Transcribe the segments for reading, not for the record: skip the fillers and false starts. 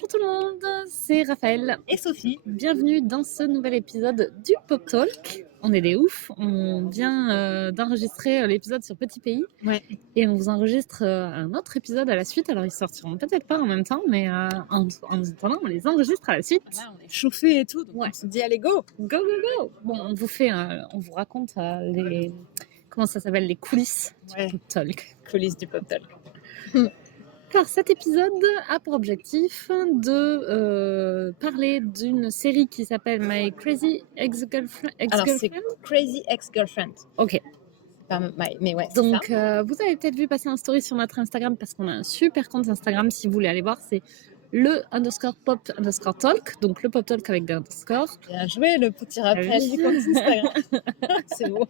Bonjour tout le monde, c'est Raphaël. Et Sophie. Bienvenue dans ce nouvel épisode du Pop Talk. On est des oufs, on vient d'enregistrer l'épisode sur Petit Pays Ouais. et on vous enregistre un autre épisode à la suite. Alors ils sortiront peut-être pas en même temps, mais en attendant, on les enregistre à la suite. Là, on est chauffé et tout, donc Ouais. on se dit allez go. Go, go, go. Bon, on vous raconte les... Comment ça s'appelle, les coulisses Ouais. du Pop Talk. Coulisses du pop talk. Car cet épisode a pour objectif de parler d'une série qui s'appelle My Crazy Ex-Girlfriend. Alors c'est Crazy Ex-Girlfriend. Ok. Pas mais ouais. C'est Donc ça. vous avez peut-être vu passer un story sur notre Instagram parce qu'on a un super compte Instagram si vous voulez aller voir. C'est le_pop_talk. Donc le pop talk avec des underscores. Bien joué le petit rappel Oui. du compte Instagram. C'est beau.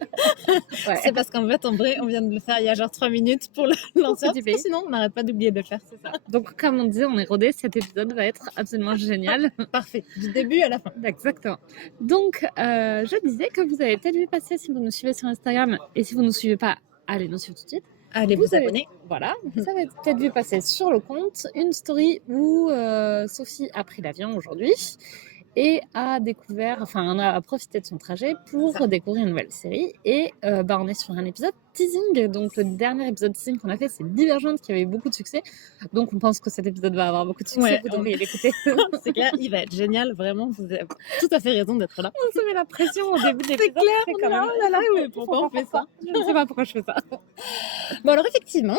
Ouais. C'est parce qu'en fait, en vrai, on vient de le faire il y a genre 3 minutes pour le lancer. Petit pays. Sinon, on n'arrête pas d'oublier de le faire, c'est ça. Donc comme on disait, on est rodé. Cet épisode va être absolument génial. Parfait. Du début à la fin. Exactement. Donc, je disais que vous avez peut-être vu passer si vous nous suivez sur Instagram et si vous ne nous suivez pas, allez nous suivre tout de suite. Allez vous avez- abonner. Voilà, vous avez peut-être vu passer sur le compte une story où Sophie a pris l'avion aujourd'hui et a profité de son trajet pour Ça. découvrir une nouvelle série. Et on est sur un épisode teasing. Donc, le dernier épisode teasing qu'on a fait, c'est Divergente qui avait eu beaucoup de succès. Donc, on pense que cet épisode va avoir beaucoup de succès. Ouais, vous devriez l'écouter. C'est clair, il va être génial, vraiment. Vous avez tout à fait raison d'être là. On se met la pression au début de C'est l'épisode. clair, c'est on quand est là, même- oh là là, mais pourquoi on fait ça? Je ne sais pas pourquoi je fais ça. Bon alors effectivement,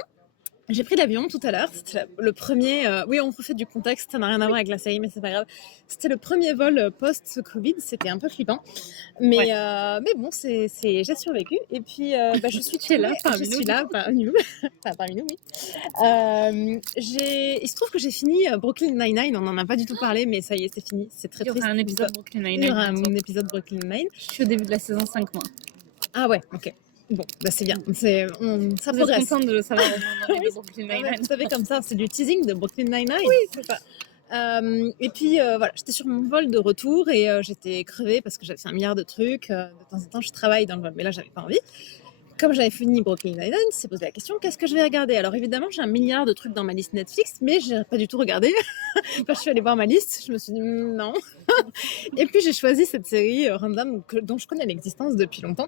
j'ai pris l'avion tout à l'heure, c'était le premier, oui on refait du contexte, ça n'a rien à voir avec la série mais c'est pas grave, c'était le premier vol post-Covid, c'était un peu flippant, mais, Ouais. mais bon j'ai survécu et puis je suis Tu es là tombée- parmi je nous, suis du là parmi nous, enfin parmi nous oui. Il se trouve que j'ai fini Brooklyn Nine-Nine, on n'en a pas du tout parlé mais ça y est c'est fini, c'est très Il y triste. aura un épisode Brooklyn Il y aura Nine-Nine. un épisode Brooklyn Nine. Je suis au début de la saison 5 mois. Ah ouais, ok. Bon, bah c'est bien, ça Vous êtes progresse. contente de le savoir au moment de Brooklyn Ah ouais, Nine-Nine. vous savez comme ça, c'est du teasing de Brooklyn Nine-Nine. Oui, c'est ça. Et puis voilà, j'étais sur mon vol de retour et j'étais crevée parce que j'avais fait un milliard de trucs. De temps en temps, je travaille dans le vol, mais là, j'avais pas envie. Comme j'avais fini Brooklyn Nine-Nine, c'est posé la question qu'est-ce que je vais regarder? Alors évidemment, j'ai un milliard de trucs dans ma liste Netflix, mais j'ai pas du tout regardé. Quand je suis allée voir ma liste, je me suis dit non. Et puis j'ai choisi cette série random dont je connais l'existence depuis longtemps.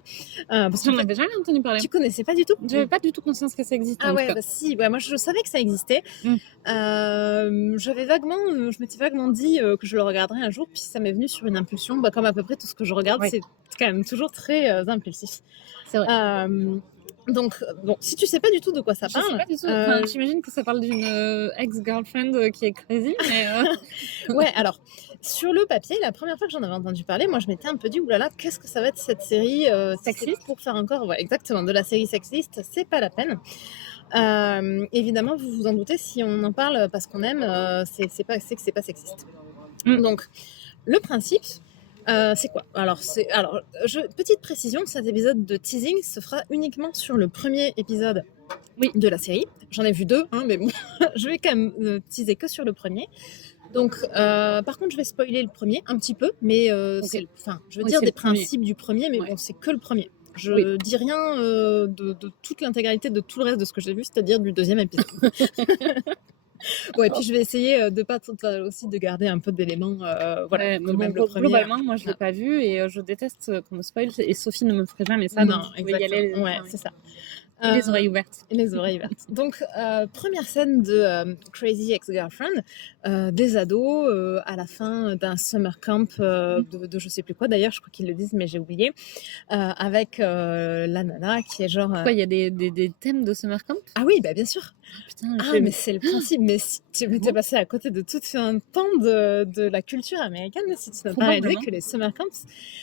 Parce que J'en avais jamais entendu parler. tu connaissais pas du tout? J'avais pas du tout conscience que ça existait. Ah en ouais, tout cas. bah si, ouais, moi je savais que ça existait. Je m'étais vaguement dit que je le regarderais un jour, puis ça m'est venu sur une impulsion, comme à peu près tout ce que je regarde, Ouais. c'est quand même toujours très impulsif. C'est vrai. Donc, bon, si tu sais pas du tout de quoi ça Je parle, sais pas du tout. Enfin, j'imagine que ça parle d'une ex-girlfriend qui est crazy, mais ouais, alors, sur le papier, la première fois que j'en avais entendu parler, moi je m'étais un peu dit, oulala, qu'est-ce que ça va être cette série Sexiste pour faire encore, ouais, exactement, de la série sexiste, c'est pas la peine. Évidemment, vous vous en doutez, si on en parle parce qu'on aime, c'est que c'est pas sexiste. Donc, le principe, c'est quoi? Petite précision, cet épisode de teasing se fera uniquement sur le premier épisode de la série. J'en ai vu 2, mais bon, je vais quand même teaser que sur le premier. Donc, par contre, je vais spoiler le premier un petit peu, mais Ok. je veux Oui, dire c'est des le premier. principes du premier, mais Ouais. bon, c'est que le premier. Je dis rien de toute l'intégralité de tout le reste de ce que j'ai vu, c'est-à-dire du deuxième épisode. Ouais, puis je vais essayer de pas aussi de garder un peu d'éléments, voilà, Ouais, mais quand même bon, le premier. globalement, moi je l'ai Non. pas vu et je déteste qu'on me spoil. Et Sophie ne me ferait jamais ça. Non, donc vous pouvez y aller exactement. Ouais, c'est ça. et les oreilles ouvertes. Et les oreilles vertes. Donc, première scène de Crazy Ex-Girlfriend, des ados à la fin d'un summer camp de je sais plus quoi, d'ailleurs, je crois qu'ils le disent, mais j'ai oublié, avec la nana qui est genre... Quoi, il y a des thèmes de Summer Camp? Ah oui, bah bien sûr. Putain, Ah, mais c'est le principe. Mais si tu m'étais passé à côté de tout un pan de la culture américaine, si tu n'as pas réalisé Probablement. que les summer camps,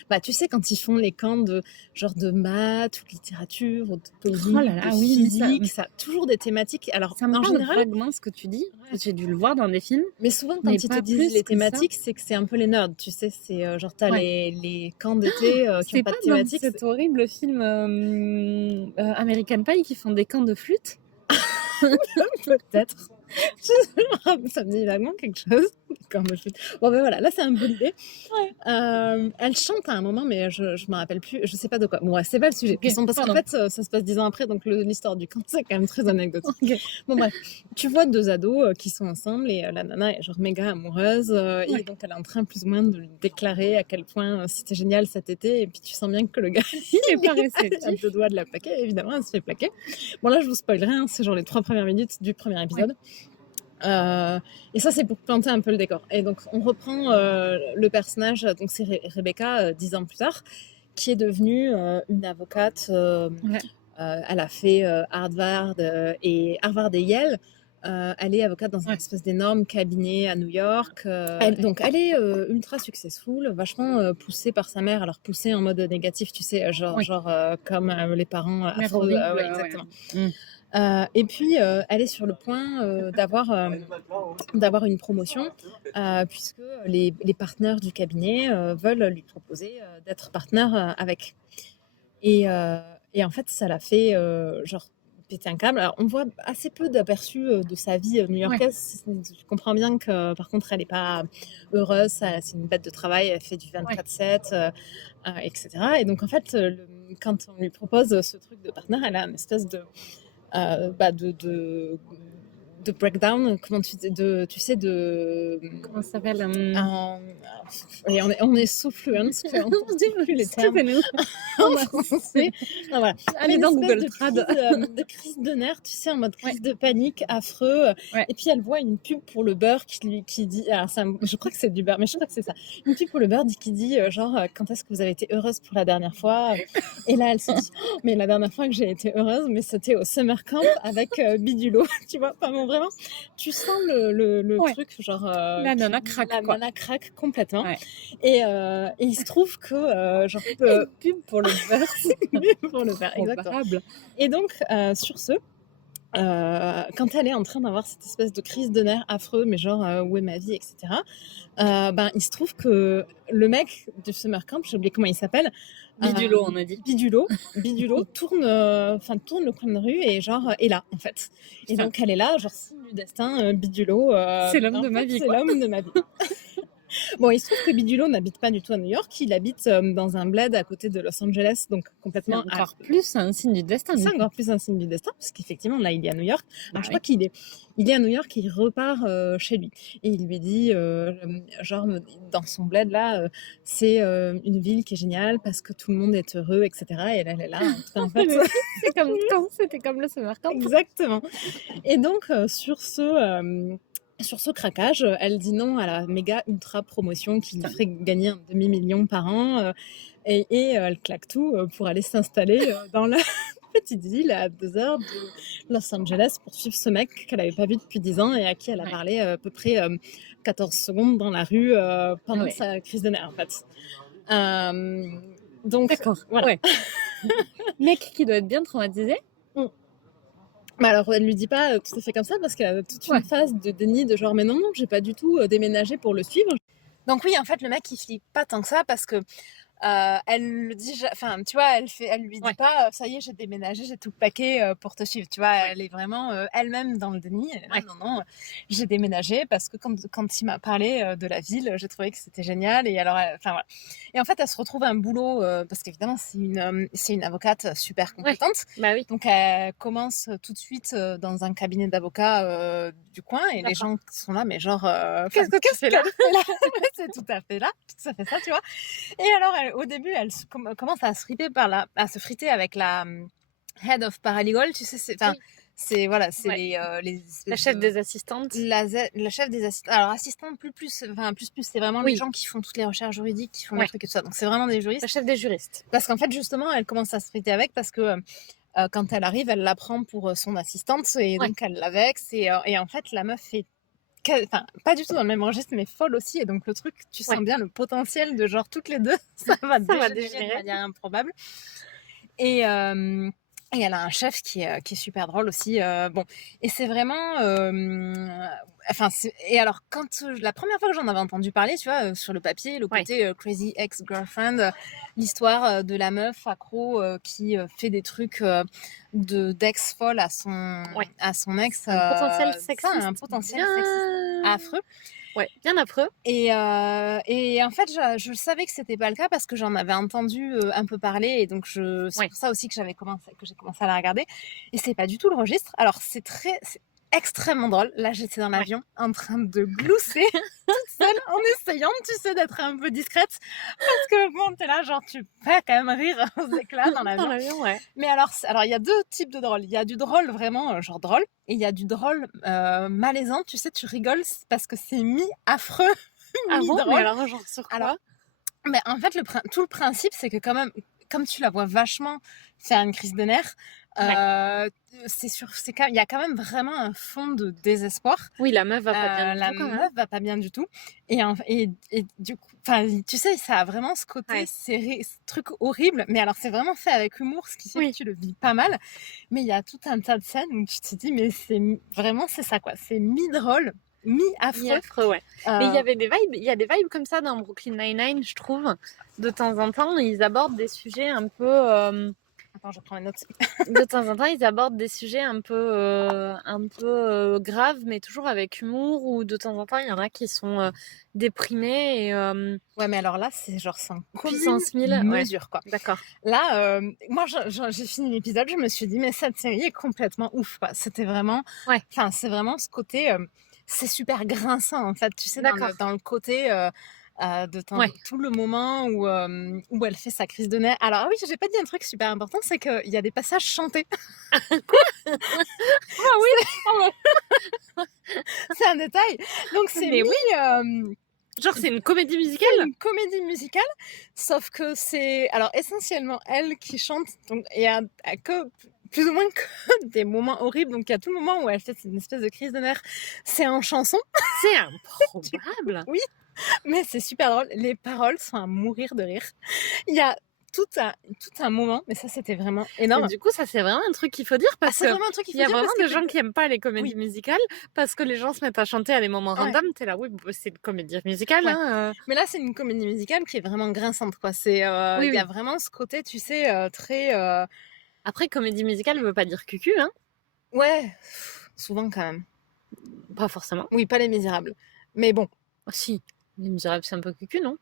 bah tu sais, quand ils font les camps de genre de maths ou de littérature ou de politique, Oh là là, de oui, mais physique, ça a toujours des thématiques. Alors, ça me en parle général, vaguement ce que tu dis. Ouais. J'ai dû le voir dans des films. mais souvent quand mais ils te pas disent plus les que ça. thématiques, c'est que c'est un peu les nerds, tu sais, c'est genre t'as Ouais. les camps d'été qui C'est n'ont pas pas de dans thématique. cet horrible film American Pie qui font des camps de flûte? Peut-être. Ça me dit vaguement quelque chose. D'accord, moi, bon, ben voilà, là, c'est un peu l'idée. Ouais. Elle chante à un moment, mais je me rappelle plus, je sais pas de quoi. Bon, ouais, c'est pas le sujet. Ok, Parce qu'en pardon. fait, ça se passe 10 ans après, donc l'histoire du camp, c'est quand même très anecdotique. Ok. Bon, bref, tu vois deux ados qui sont ensemble et la nana est genre méga amoureuse Ouais. et donc elle est en train plus ou moins de lui déclarer à quel point c'était génial cet été et puis tu sens bien que le gars Il est pas à réceptif. deux doigts de la plaquer, évidemment, elle se fait plaquer. Bon, là, je vous spoilerai, hein, c'est genre les 3 premières minutes du premier épisode. Et ça, c'est pour planter un peu le décor. Et donc, on reprend le personnage, donc c'est Rebecca, 10 ans plus tard, qui est devenue une avocate. Ouais. Elle a fait Harvard et Yale. Elle est avocate dans un Ouais. espèce d'énorme cabinet à New York. Donc, elle est ultra successful, vachement poussée par sa mère. Alors, poussée en mode négatif, tu sais, Oui. comme les parents Mère affreux. horrible, Ouais, ouais. exactement. Mm. Et puis, elle est sur le point d'avoir une promotion, puisque les partenaires du cabinet veulent lui proposer d'être partenaire avec. Et en fait, ça l'a fait genre péter un câble. Alors, on voit assez peu d'aperçus de sa vie new-yorkaise. Je comprends bien que, par contre, elle n'est pas heureuse. C'est une bête de travail. Elle fait du 24/7, etc. Et donc, en fait, quand on lui propose ce truc de partenaire, elle a une espèce de breakdown, comment tu sais, Comment ça s'appelle et on est so fluent qu'on ne dit plus les termes en français. Ah, voilà. Allez Une dans espèce Google de Trad. de crise de nerfs, tu sais, en mode crise de panique, affreux. Ouais. Et puis elle voit une pub pour le beurre qui dit, alors je crois que c'est du beurre, mais je crois que c'est ça. Une pub pour le beurre qui dit genre quand est-ce que vous avez été heureuse pour la dernière fois. Et là elle se dit mais la dernière fois que j'ai été heureuse, mais c'était au summer camp avec Bidulo, tu vois. Enfin bon, vraiment, tu sens le Ouais. truc genre La nana craque, la quoi. nana craque complètement. Ouais. Et il se trouve que genre pub pour le beurre, pour le beurre, exactement. Probable. Et donc sur ce, quand elle est en train d'avoir cette espèce de crise de nerfs affreux, mais genre où est ma vie, etc. Il se trouve que le mec du summer camp, j'ai oublié comment il s'appelle. Bidulo, on a dit. Bidulo tourne le coin de rue et genre est là en fait. Et Putain. donc elle est là, genre signe du destin, Bidulo. C'est l'homme en de ma fait, vie, C'est quoi. l'homme de ma vie. Bon, il se trouve que Bidulo n'habite pas du tout à New York, il habite dans un bled à côté de Los Angeles, donc C'est complètement encore plus un signe du destin. c'est encore plus un signe du destin, parce qu'effectivement, là, il est à New York. Alors, je ouais. crois qu'il est à New York et il repart chez lui. Et il lui dit, genre, dans son bled, là, c'est une ville qui est géniale parce que tout le monde est heureux, etc. Et là, elle est là. En fait, C'est comme quand c'était comme le summer camp. exactement. Et donc, sur ce craquage, elle dit non à la méga ultra promotion qui lui ferait gagner un demi-million par an. Et elle claque tout pour aller s'installer dans la petite ville à 2 heures de Los Angeles pour suivre ce mec qu'elle n'avait pas vu depuis 10 ans et à qui elle a Ouais. parlé à peu près 14 secondes dans la rue pendant Ouais. sa crise de nerfs, en fait. Donc, D'accord. voilà. Ouais. Mec qui doit être bien traumatisé. Mais alors, elle lui dit pas tout à fait comme ça parce qu'elle a toute une phase de déni de genre mais non, j'ai pas du tout déménagé pour le suivre. Donc oui, en fait, le mec il flippe pas tant que ça parce que elle le dit, enfin tu vois, elle lui dit pas ça y est j'ai déménagé, j'ai tout plaqué pour te suivre, tu vois, elle est vraiment elle-même dans le déni. Elle est là, non, j'ai déménagé parce que quand il m'a parlé de la ville, j'ai trouvé que c'était génial et alors enfin voilà. Et en fait elle se retrouve un boulot parce qu'évidemment c'est une avocate super compétente. Bah oui. Donc elle commence tout de suite dans un cabinet d'avocats du coin et les gens sont là mais genre qu'est-ce que tu fais là? C'est tout à fait ça, tu vois. Et alors au début elle commence à se friter avec la head of paralegal, tu sais, c'est voilà, c'est les la chef des assistantes. La chef des assistantes. Alors assistante plus, c'est vraiment les gens qui font toutes les recherches juridiques, qui font les trucs et tout ça. Donc c'est vraiment des juristes. La chef des juristes. Parce qu'en fait justement elle commence à se friter avec parce que quand elle arrive, elle la prend pour son assistante et donc elle la vexe et en fait la meuf est pas du tout dans le même registre mais folle aussi et donc le truc tu sens bien le potentiel de genre toutes les deux ça va dégénérer de manière improbable et elle a un chef qui est super drôle aussi bon et c'est vraiment et alors quand la première fois que j'en avais entendu parler tu vois sur le papier le côté crazy ex-girlfriend l'histoire de la meuf accro qui fait des trucs d'ex folle à son ex un potentiel sexiste affreux Ouais, bien affreux. Et en fait, je savais que c'était pas le cas parce que j'en avais entendu un peu parler, et donc c'est pour ça aussi que j'ai commencé à la regarder. Et c'est pas du tout le registre. Alors c'est extrêmement drôle. Là, j'étais dans l'avion en train de glousser toute seule en essayant, tu sais, d'être un peu discrète, parce que bon, t'es là, genre tu peux quand même rire aux éclats dans l'avion. Ouais. Mais alors il y a deux types de drôle. Il y a du drôle vraiment genre drôle, et il y a du drôle malaisant. Tu sais, tu rigoles parce que c'est mi-affreux, Ah bon, mais mi-drôle. alors genre sur quoi? Alors, en fait, tout le principe, c'est que quand même, comme tu la vois vachement faire une crise de nerfs, il y a quand même vraiment un fond de désespoir. Oui, la meuf va pas bien du La tout quand même. meuf va pas bien du tout. Et du coup, tu sais, ça a vraiment ce côté, ce truc horrible. Mais alors, c'est vraiment fait avec humour, ce qui fait que tu le vis pas mal. Mais il y a tout un tas de scènes où tu te dis, mais c'est ça, quoi. C'est mi-drôle, mi-affreux. Mi-affreux, ouais. Mais il y a des vibes comme ça dans Brooklyn Nine-Nine, je trouve. De temps en temps, ils abordent des sujets un peu... Attends, je prends mes notes. De temps en temps, ils abordent des sujets un peu graves, mais toujours avec humour, ou de temps en temps, il y en a qui sont déprimés et... Ouais, mais alors là, c'est genre sans puissance 1000 mesure, quoi. D'accord. Là, moi, j'ai fini l'épisode, je me suis dit, mais cette série est complètement ouf, quoi. C'était vraiment... Enfin, c'est vraiment ce côté... c'est super grinçant, en fait, tu sais, dans le côté... tout le moment où elle fait sa crise de nerfs. Alors oui, j'ai pas dit un truc super important, c'est qu'il y a des passages chantés. Quoi? Ah oui. C'est un détail. Donc c'est genre c'est une comédie musicale. C'est une comédie musicale, sauf que c'est alors essentiellement elle qui chante. Donc il y a que plus ou moins que des moments horribles. Donc il y a tout le moment où elle fait une espèce de crise de nerfs. C'est en chanson. C'est improbable. Oui. Mais c'est super drôle. Les paroles sont à mourir de rire. Il y a tout un moment, mais ça c'était vraiment énorme. Et du coup, ça c'est vraiment un truc qu'il faut dire parce que il y a vraiment des gens qui aiment pas les comédies musicales parce que les gens se mettent à chanter à des moments random. T'es là, oui, c'est une comédie musicale. Hein, Mais là, c'est une comédie musicale qui est vraiment grinçante, quoi. Il y a vraiment ce côté, tu sais, très. Après, comédie musicale ne veut pas dire cucu, hein. Ouais, souvent quand même. Pas forcément. Oui, pas Les Misérables. Mais bon. Oh, si, Les Misérables, c'est un peu cucu, non?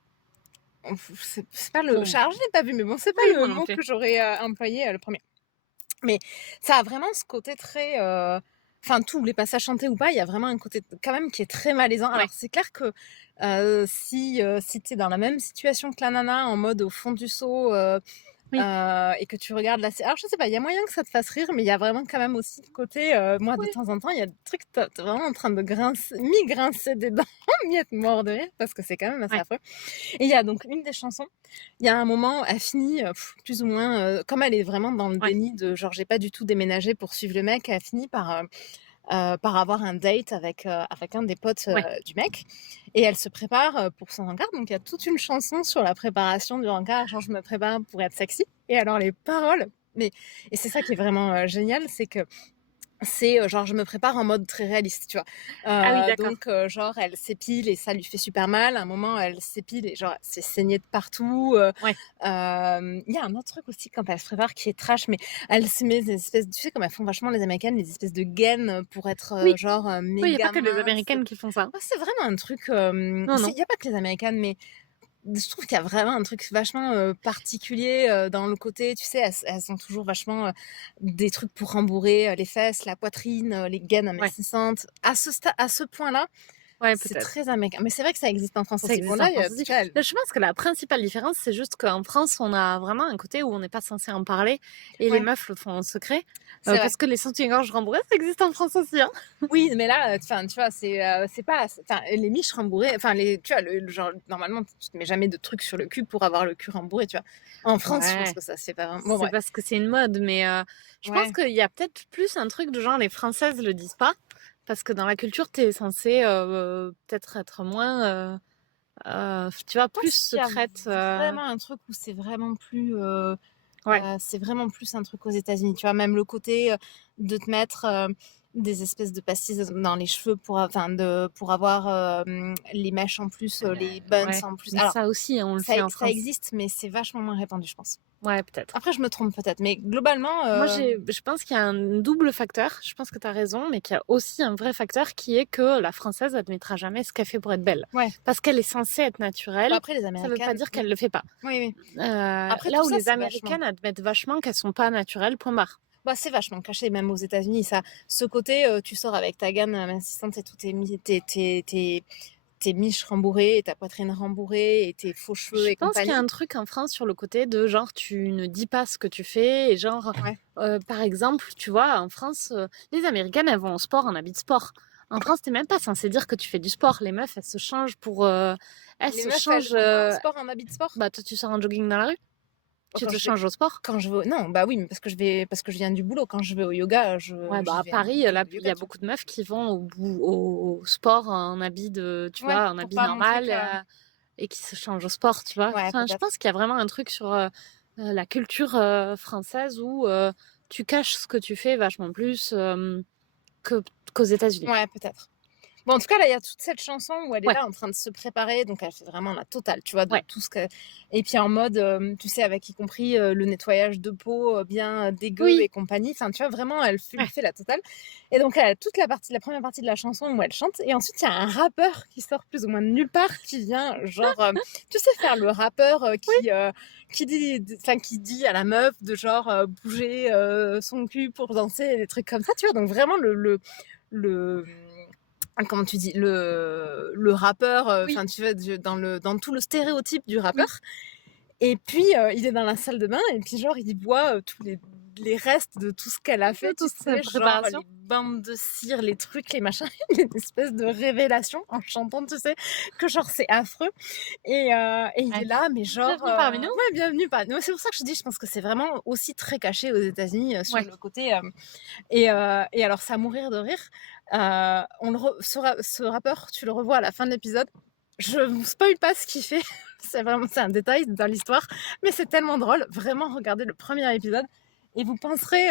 C'est pas le... Alors, je l'ai pas vu, mais bon, c'est pas le mot que j'aurais employé le premier. Mais ça a vraiment ce côté très... Enfin, tous les passages chantés ou pas, il y a vraiment un côté quand même qui est très malaisant. Alors, c'est clair que si tu es dans la même situation que la nana, en mode au fond du seau... et que tu regardes la série. Alors, je sais pas, il y a moyen que ça te fasse rire, mais il y a vraiment quand même aussi le côté, moi, de temps en temps, il y a des trucs, t'es vraiment en train de mi-grincer des dents, mi-être mort de rire, parce que c'est quand même assez affreux. Et il y a donc une des chansons, il y a un moment, elle finit plus ou moins, comme elle est vraiment dans le déni de genre, j'ai pas du tout déménagé pour suivre le mec, elle finit par avoir un date avec un des potes du mec, et elle se prépare pour son rencard. Donc il y a toute une chanson sur la préparation du rencard, genre je me prépare pour être sexy. Et alors les paroles, et c'est ça qui est vraiment génial, c'est que c'est genre je me prépare en mode très réaliste, tu vois. Donc genre elle s'épile et ça lui fait super mal. À un moment elle s'épile et genre c'est saigné de partout. Il y a un autre truc aussi quand elle se prépare qui est trash, mais elle se met des espèces, tu sais comme elles font vachement les américaines, les espèces de gaines pour être genre méga. Oui, il n'y a pas que les américaines qui font ça. C'est vraiment un truc. Il n'y a pas que les américaines, mais je trouve qu'il y a vraiment un truc vachement particulier dans le côté, tu sais, elles ont toujours vachement des trucs pour rembourrer les fesses, la poitrine, les gaines amincissantes. À ce point-là, c'est très américain. Mais c'est vrai que ça existe en France aussi. Je pense que la principale différence, c'est juste qu'en France, on a vraiment un côté où on n'est pas censé en parler et les meufs le font en secret. Parce que les soutiens-gorge rembourrés, ça existe en France aussi. Hein. Oui, mais là, tu vois, c'est pas... les miches rembourrées, tu vois, genre, normalement, tu te mets jamais de trucs sur le cul pour avoir le cul rembourré, tu vois. En France, je pense que ça se fait pas vraiment. C'est parce que c'est une mode, mais je pense qu'il y a peut-être plus un truc de genre, les Françaises le disent pas. Parce que dans la culture, tu es censée peut-être être moins, tu vois, plus secrète. C'est vraiment un truc où c'est vraiment plus... c'est vraiment plus un truc aux États-Unis, tu vois. Même le côté de te mettre... des espèces de pastilles dans les cheveux pour avoir les mèches en plus, les buns Ouais. en plus. Mais Alors, ça aussi, on le ça, fait en ça France. existe, mais c'est vachement moins répandu, je pense. Ouais, peut-être. Après, je me trompe peut-être, mais globalement... Moi, je pense qu'il y a un double facteur. Je pense que tu as raison, mais qu'il y a aussi un vrai facteur qui est que la française admettra jamais ce qu'elle fait pour être belle. Ouais. Parce qu'elle est censée être naturelle. Après, les Ça veut pas Américaines... dire qu'elle le fait pas. Oui, oui. Après, Là tout où ça, les c'est Américaines admettent vachement qu'elles sont pas naturelles, point barre. Bah, c'est vachement caché, même aux États-Unis. Ça, ce côté, tu sors avec ta gamme assistante et tout tes miches rembourrées, et ta poitrine rembourrée, et tes faux cheveux Je et pense qu'il y compagnie. a un truc en France sur le côté de genre tu ne dis pas ce que tu fais et genre par exemple tu vois en France les Américaines elles vont au sport en habit de sport. En France t'es même pas censé dire que tu fais du sport. Les meufs elles se changent pour elles Les se meufs, changent. elles vont au sport en habit de sport. Bah toi tu sors en jogging dans la rue. Tu te changes au sport. Quand je vais non, bah oui, mais parce que je viens du boulot. Quand je vais au yoga, Ouais, bah à Paris, là, il y a beaucoup de meufs qui vont au sport en habit de, tu vois, en habit normal et qui se changent au sport, tu vois. Ouais, Enfin, je pense qu'il y a vraiment un truc sur la culture française où tu caches ce que tu fais vachement plus qu'aux États-Unis. Ouais, peut-être. Bon, en tout cas, là, il y a toute cette chanson où elle est Ouais. là en train de se préparer, donc elle fait vraiment la totale, tu vois, de Ouais. tout ce que... Et puis en mode, tu sais, avec y compris le nettoyage de peau bien dégueu Oui. et compagnie, enfin, tu vois, vraiment, elle fait la totale. Et donc, elle a toute la première partie de la chanson où elle chante, et ensuite, il y a un rappeur qui sort plus ou moins de nulle part, qui vient, genre, tu sais, faire le rappeur qui dit à la meuf de genre bouger son cul pour danser, des trucs comme ça, tu vois, donc vraiment comment tu dis, le rappeur, enfin tu vois, dans tout le stéréotype du rappeur. Et puis il est dans la salle de bain et puis genre il voit tous les restes de tout ce qu'elle a fait, tu sais, genre les bandes de cire, les trucs, les machins, il y a une espèce de révélation en chantant, tu sais, que genre c'est affreux. Et il est là, mais genre... Bienvenue parmi nous. Ouais, bienvenue parmi nous. C'est pour ça que je dis, je pense que c'est vraiment aussi très caché aux États-Unis sur le côté... Et alors, c'est à mourir de rire. Ce rappeur, tu le revois à la fin de l'épisode. Je vous spoil pas ce qu'il fait. C'est un détail dans l'histoire, mais c'est tellement drôle. Vraiment, regardez le premier épisode et vous penserez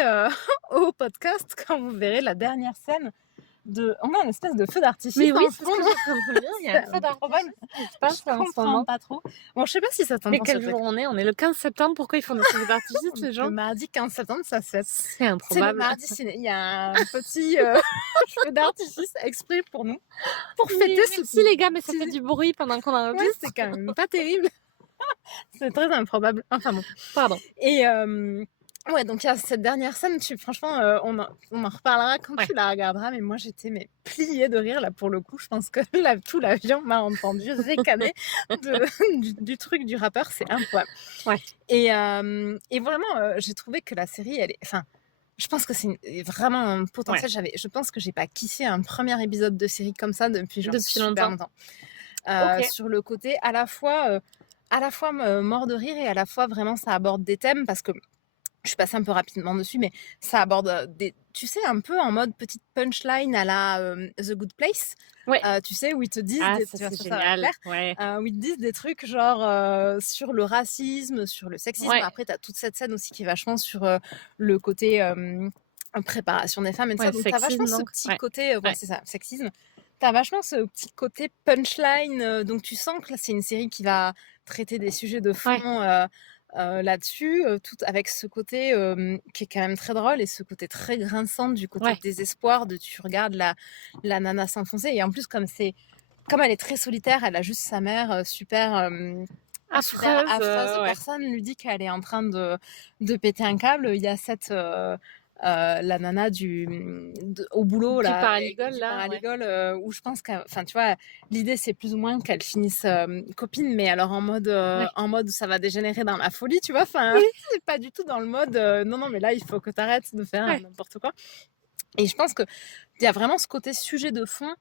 au podcast quand vous verrez la dernière scène. On a une espèce de feu d'artifice. Mais oui, en c'est fond. ce que j'ai en train de dire. Il y a un feu d'artifice qui se passe en ce moment. Pas trop. Bon, je sais pas si ça t'entend. Mais quel jour on est? On est le 15 septembre. Pourquoi ils font des feux d'artifice, les gens? Le mardi 15 septembre, ça se fait. C'est improbable. C'est le mardi ciné. Il y a un petit feu d'artifice exprès pour nous. Pour fêter ce... Si les gars, mais ça fait du bruit pendant qu'on enregistre. Ouais, c'est quand même pas terrible. C'est très improbable. Enfin bon. Pardon. Et ouais, donc il y a cette dernière scène, franchement, on en reparlera quand tu la regarderas, mais moi j'étais pliée de rire là pour le coup. Je pense que tout l'avion m'a entendu ricaner du truc du rappeur, c'est improbable. Ouais. Et vraiment, j'ai trouvé que la série, enfin, je pense que c'est vraiment un potentiel. Je pense que j'ai pas kiffé un premier épisode de série comme ça depuis super longtemps. Sur le côté à la fois mort de rire et à la fois vraiment ça aborde des thèmes parce que je suis passée un peu rapidement dessus, mais ça aborde tu sais, un peu en mode petite punchline à la The Good Place. Ouais. Tu sais, où ils te disent... c'est génial. Où ils te disent des trucs genre sur le racisme, sur le sexisme. Ouais. Après, tu as toute cette scène aussi qui est vachement sur le côté préparation des femmes. Et ça. Donc, tu as vachement ce petit côté... c'est ça, sexisme. T'as vachement ce petit côté punchline, donc tu sens que là c'est une série qui va traiter des sujets de fond là-dessus, tout avec ce côté qui est quand même très drôle et ce côté très grinçant du côté désespoir de tu regardes la nana s'enfoncer et en plus comme elle est très solitaire, elle a juste sa mère super affreuse, personne lui dit qu'elle est en train de péter un câble. Il y a cette la nana au boulot du là, paralégole où je pense que tu vois, l'idée c'est plus ou moins qu'elle finisse copine, mais alors en mode ça va dégénérer dans la folie, tu vois, c'est pas du tout dans le mode non mais là il faut que t'arrêtes de faire n'importe quoi. Et je pense que il y a vraiment ce côté sujet de fond.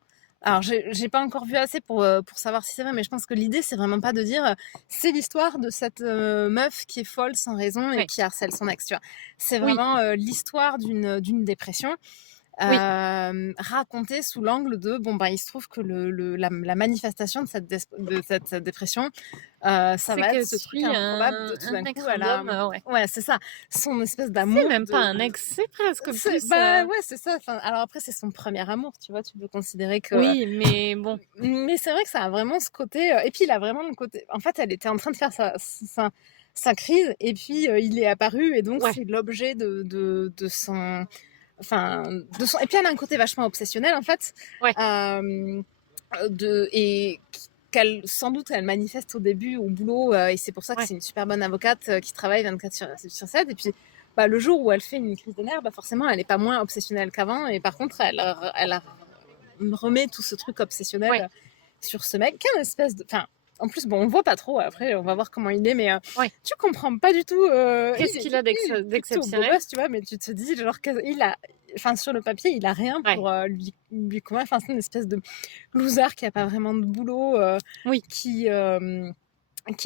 Alors, j'ai pas encore vu assez pour savoir si c'est vrai, mais je pense que l'idée, c'est vraiment pas de dire c'est l'histoire de cette meuf qui est folle sans raison et qui harcèle son ex, tu vois. C'est vraiment l'histoire d'une dépression Oui. raconté sous l'angle de bon il se trouve que la manifestation de cette dépression, ça C'est va être qu'elle ce truc suit improbable de tout un d'un mec coup elle a random, ouais. ouais c'est ça, son espèce C'est d'amour même pas un ex, c'est presque c'est plus, ouais c'est ça, enfin alors après c'est son premier amour, tu vois? Tu peux considérer que oui, mais bon. mais c'est vrai que ça a vraiment ce côté, et puis il a vraiment le côté en fait elle était en train de faire sa crise et puis, il est apparu et donc Ouais. c'est l'objet de son enfin de son et puis elle a un côté vachement obsessionnel en fait, Ouais. et qu'elle sans doute elle manifeste au début au boulot, et c'est pour ça que Ouais. c'est une super bonne avocate, qui travaille 24/7 et puis le jour où elle fait une crise de nerfs, forcément elle est pas moins obsessionnelle qu'avant et par contre elle remet tout ce truc obsessionnel, Ouais. sur ce mec qui est une espèce de enfin en plus bon on le voit pas trop, après on va voir comment il est, mais Ouais. tu comprends pas du tout, Qu'est-ce qu'il a il est plutôt beau d'exceptionnel? gosse, tu vois, mais tu te dis genre qu'il a enfin sur le papier il a rien Ouais. pour, lui convaincre, enfin c'est une espèce de loser qui a pas vraiment de boulot, Oui. qui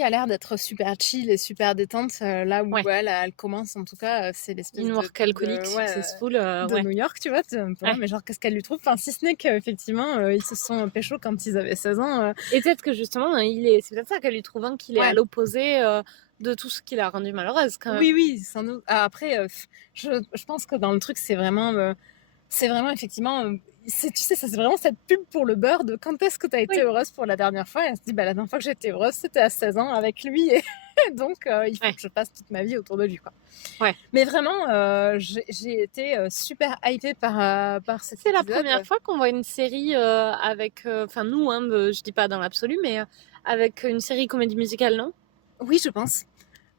a l'air d'être super chill et super détente, là où Ouais. elle commence en tout cas, c'est l'espèce Une de workaholic ouais, successful, de ouais. New York, tu vois? Tu es un peu là, Ouais. mais genre qu'est-ce qu'elle lui trouve? Enfin si ce n'est qu'effectivement, ils se sont pécho quand ils avaient 16 ans, Et peut-être que justement, c'est peut-être ça qu'elle lui trouve, qu'il est à ouais. l'opposé, de tout ce qui l'a rendue malheureuse quand même. Oui, oui, sans doute. Après, je pense que dans le truc, c'est vraiment effectivement, tu sais, ça c'est vraiment cette pub pour le beurre de quand est-ce que tu as été Oui. heureuse pour la dernière fois? Et elle se dit, la dernière fois que j'étais heureuse, c'était à 16 ans avec lui et donc il faut Ouais. que je passe toute ma vie autour de lui, quoi. Ouais. Mais vraiment, j'ai été super hypée par cet C'est la épisode. première fois qu'on voit une série avec, enfin nous, je dis pas dans l'absolu, mais avec une série comédie musicale, non? Oui, je pense.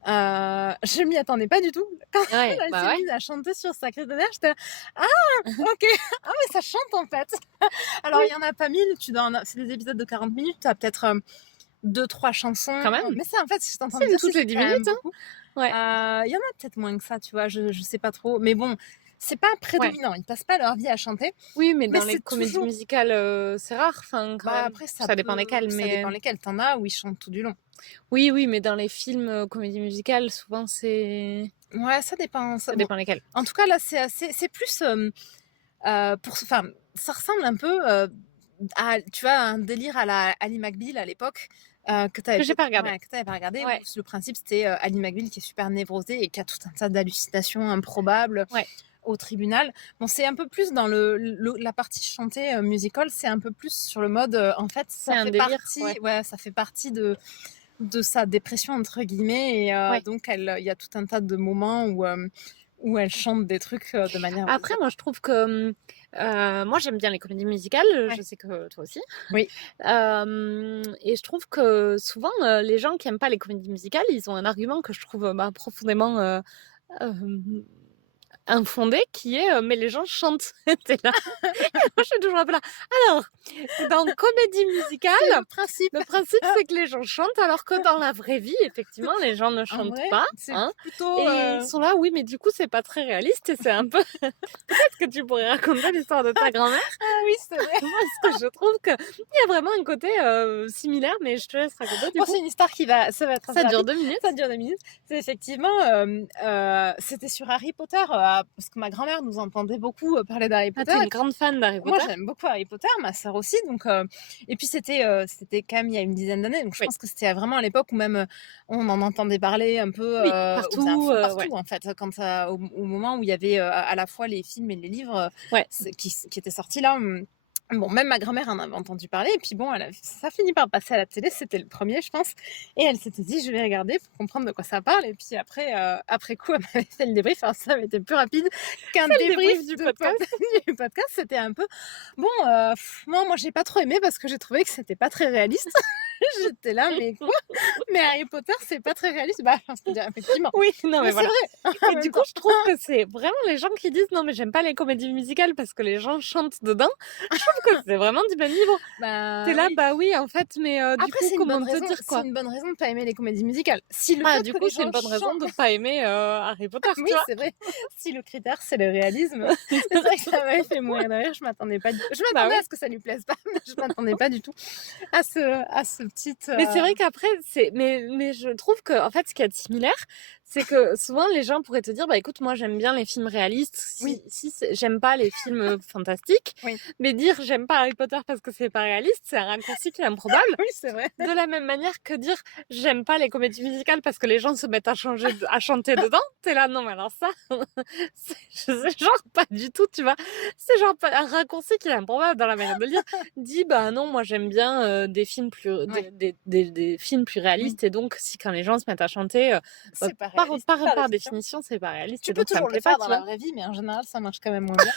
Je m'y attendais pas du tout. Quand Ouais, elle bah s'est ouais. mise à chanter sur sa crise de nerfs, j'étais là, ah ok, ah mais ça chante en fait. Alors Oui. il y en a pas 1000, c'est des épisodes de 40 minutes, tu as peut-être 2-3 chansons, Quand même. mais ça en fait je t'entends C'est une dire toutes les 10 quand même minutes, hein. beaucoup. Ouais. Il y en a peut-être moins que ça, tu vois, je sais pas trop, mais bon, c'est pas Ouais. prédominant, ils passent pas leur vie à chanter, Oui, mais mais dans les c'est comédies toujours musicales, c'est rare, enfin quand même. après Ça dépend lesquelles, ça mais dépend lesquels, t'en as où ils chantent tout du long. oui, oui, mais dans les films comédies musicales, souvent Ouais, ça dépend, ça bon. dépend lesquelles. En tout cas là c'est plus enfin, ça ressemble un peu à, tu vois, un délire à la Ali McBeal à l'époque, que tu Que j'ai pas regardé. ouais, que t'avais pas regardé, où Ouais. le principe c'était Ali McBeal qui est super névrosée et qui a tout un tas d'hallucinations improbables Ouais. au tribunal. Bon, c'est un peu plus dans la partie chantée musical, c'est un peu plus sur le mode, en fait, ça C'est un fait délire, partie, ouais. ça fait partie de sa dépression entre guillemets et Ouais. donc il y a tout un tas de moments où elle chante des trucs de manière Après, moi, je trouve que moi, j'aime bien les comédies musicales. Ouais. Je sais que toi aussi. Oui. Et je trouve que souvent, les gens qui aiment pas les comédies musicales, ils ont un argument que je trouve profondément euh, infondé, qui est mais les gens chantent. T'es là. Moi, je suis toujours un peu là. Alors, dans comédie musicale, Le principe, le principe c'est que les gens chantent, alors que dans la vraie vie, effectivement, les gens ne en chantent vrai, pas. c'est Hein. plutôt Et ils sont là, oui, mais du coup, c'est pas très réaliste et c'est un peu. Peut-être que tu pourrais raconter l'histoire de ta grand-mère. ah oui, c'est vrai. Moi, parce que je trouve qu'il y a vraiment un côté similaire, mais je te laisse raconter du Bon, coup. c'est une histoire ça va être assez Ça dure rapide. 2 minutes. Ça dure 2 minutes. C'est effectivement, c'était sur Harry Potter, parce que ma grand-mère nous entendait beaucoup parler d'Harry Ah, Potter. t'es une grande fan d'Harry Moi, Potter? j'aime beaucoup Harry Potter, ma sœur aussi, donc et puis c'était quand même il y a une dizaine d'années, donc je Oui. pense que c'était vraiment à l'époque où même on en entendait parler un peu Oui, aux partout. infos, partout Ouais. en fait, quand au moment où il y avait à la fois les films et les livres Ouais. qui étaient sortis là. Bon, même ma grand-mère en avait entendu parler, et puis bon, ça finit par passer à la télé, c'était le premier, je pense, et elle s'était dit, je vais regarder pour comprendre de quoi ça parle, et puis après coup, elle m'avait fait le débrief, alors ça avait été plus rapide qu'un C'est le débrief du de podcast. du podcast, c'était un peu, bon, moi j'ai pas trop aimé parce que j'ai trouvé que c'était pas très réaliste, j'étais là, mais quoi? Mais Harry Potter, c'est pas très réaliste, je peux dire, effectivement, Oui, non, mais mais voilà. c'est vrai, en Et même du coup, temps. je trouve que c'est vraiment les gens qui disent non, mais j'aime pas les comédies musicales parce que les gens chantent dedans. Je trouve que c'est vraiment du même niveau. T'es là, Oui. bah oui, en fait, mais du Après, coup, c'est une bonne comment te raison. dire C'est quoi? une bonne raison de pas aimer les comédies musicales. Si le Ah, fait du que coup, les c'est gens une bonne raison chantent, de pas aimer Harry Potter, oui, tu vois. c'est vrai. Si le critère c'est le réalisme, c'est vrai que ça m'avait fait mourir de rire. Je m'attendais pas. Je Bah m'attendais oui. à ce que ça lui plaise pas, mais je m'attendais pas du tout à ce petit. Mais c'est vrai qu'après, mais je trouve que, en fait, ce qui est similaire, C'est que souvent les gens pourraient te dire bah écoute moi j'aime bien les films réalistes si j'aime pas les films fantastiques mais dire j'aime pas Harry Potter parce que c'est pas réaliste c'est un raccourci qui est improbable. Oui, c'est vrai. De la même manière que dire j'aime pas les comédies musicales parce que les gens se mettent à chanter dedans, t'es là non mais alors ça c'est genre pas du tout tu vois, c'est genre un raccourci qui est improbable dans la manière de le dire. Dis bah non moi j'aime bien des films plus des films plus réalistes et donc si quand les gens se mettent à chanter c'est pas réaliste, par définition c'est pas réaliste. Tu peux toujours le faire dans la vraie vie mais en général ça marche quand même moins bien.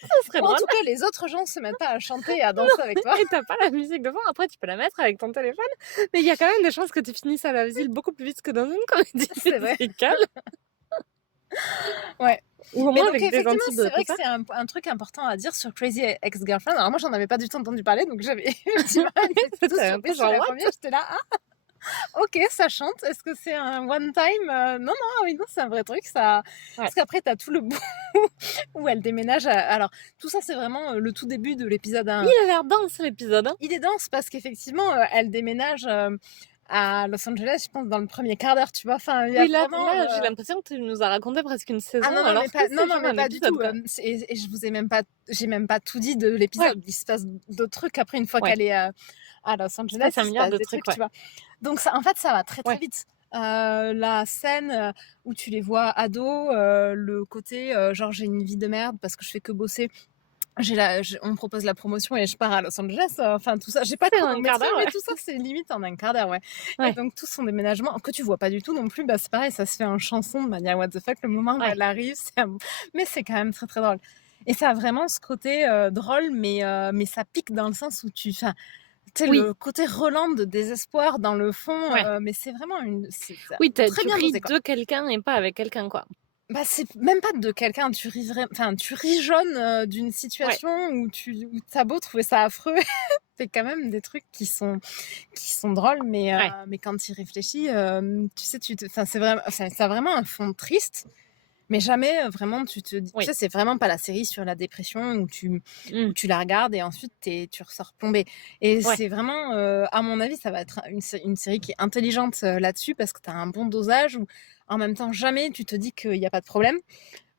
Ça serait drôle. En tout cas les autres gens se mettent pas à chanter et à danser avec toi et t'as pas la musique de fond après tu peux la mettre avec ton téléphone mais il y a quand même des chances que tu finisses à l'asile beaucoup plus vite que dans une comédie musicale. Ouais. Ou au moins avec des antidotes. C'est vrai que c'est un truc important à dire sur Crazy Ex-Girlfriend. Alors moi j'en avais pas du tout entendu parler donc j'avais un petit peu sur la première, j'étais là ok ça chante, est-ce que c'est un one time non oui non c'est un vrai truc ça parce qu'après t'as tout le bout où elle déménage alors tout ça c'est vraiment le tout début de l'épisode 1. Il a l'air dense l'épisode il est dense parce qu'effectivement elle déménage à Los Angeles, je pense, dans le premier quart d'heure, tu vois. Enfin, il y a vraiment, j'ai l'impression que tu nous as raconté presque une saison. Ah non, alors mais pas du tout. Et je vous ai même pas tout dit de l'épisode. Il se passe d'autres trucs après une fois qu'elle est à Los Angeles. Il se passe un milliard de trucs, tu vois. Donc ça, en fait, ça va très très vite. La scène où tu les vois ados, le côté genre j'ai une vie de merde parce que je fais que bosser. On me propose la promotion et je pars à Los Angeles. Enfin, tout ça, j'ai pas un quart d'heure, mais tout ça, c'est limite en un quart d'heure, Et donc, tout son déménagement, que tu vois pas du tout non plus, bah, c'est pareil, ça se fait en chanson de manière what the fuck. Le moment où elle arrive, mais c'est quand même très très drôle. Et ça a vraiment ce côté drôle, mais ça pique dans le sens où tu sais, le côté Roland de désespoir dans le fond, mais c'est vraiment oui, tu ris de quelqu'un et pas avec quelqu'un, quoi. Bah, c'est même pas de quelqu'un, tu ris jaune d'une situation où t'as beau trouver ça affreux, c'est quand même des trucs qui sont drôles, mais quand tu y réfléchis, tu sais, c'est vraiment, ça a vraiment un fond triste, mais jamais vraiment tu te dis, tu sais, c'est vraiment pas la série sur la dépression où tu la regardes et ensuite tu ressors plombé. Et c'est vraiment, à mon avis, ça va être une série qui est intelligente là-dessus parce que t'as un bon dosage où en même temps, jamais tu te dis qu'il n'y a pas de problème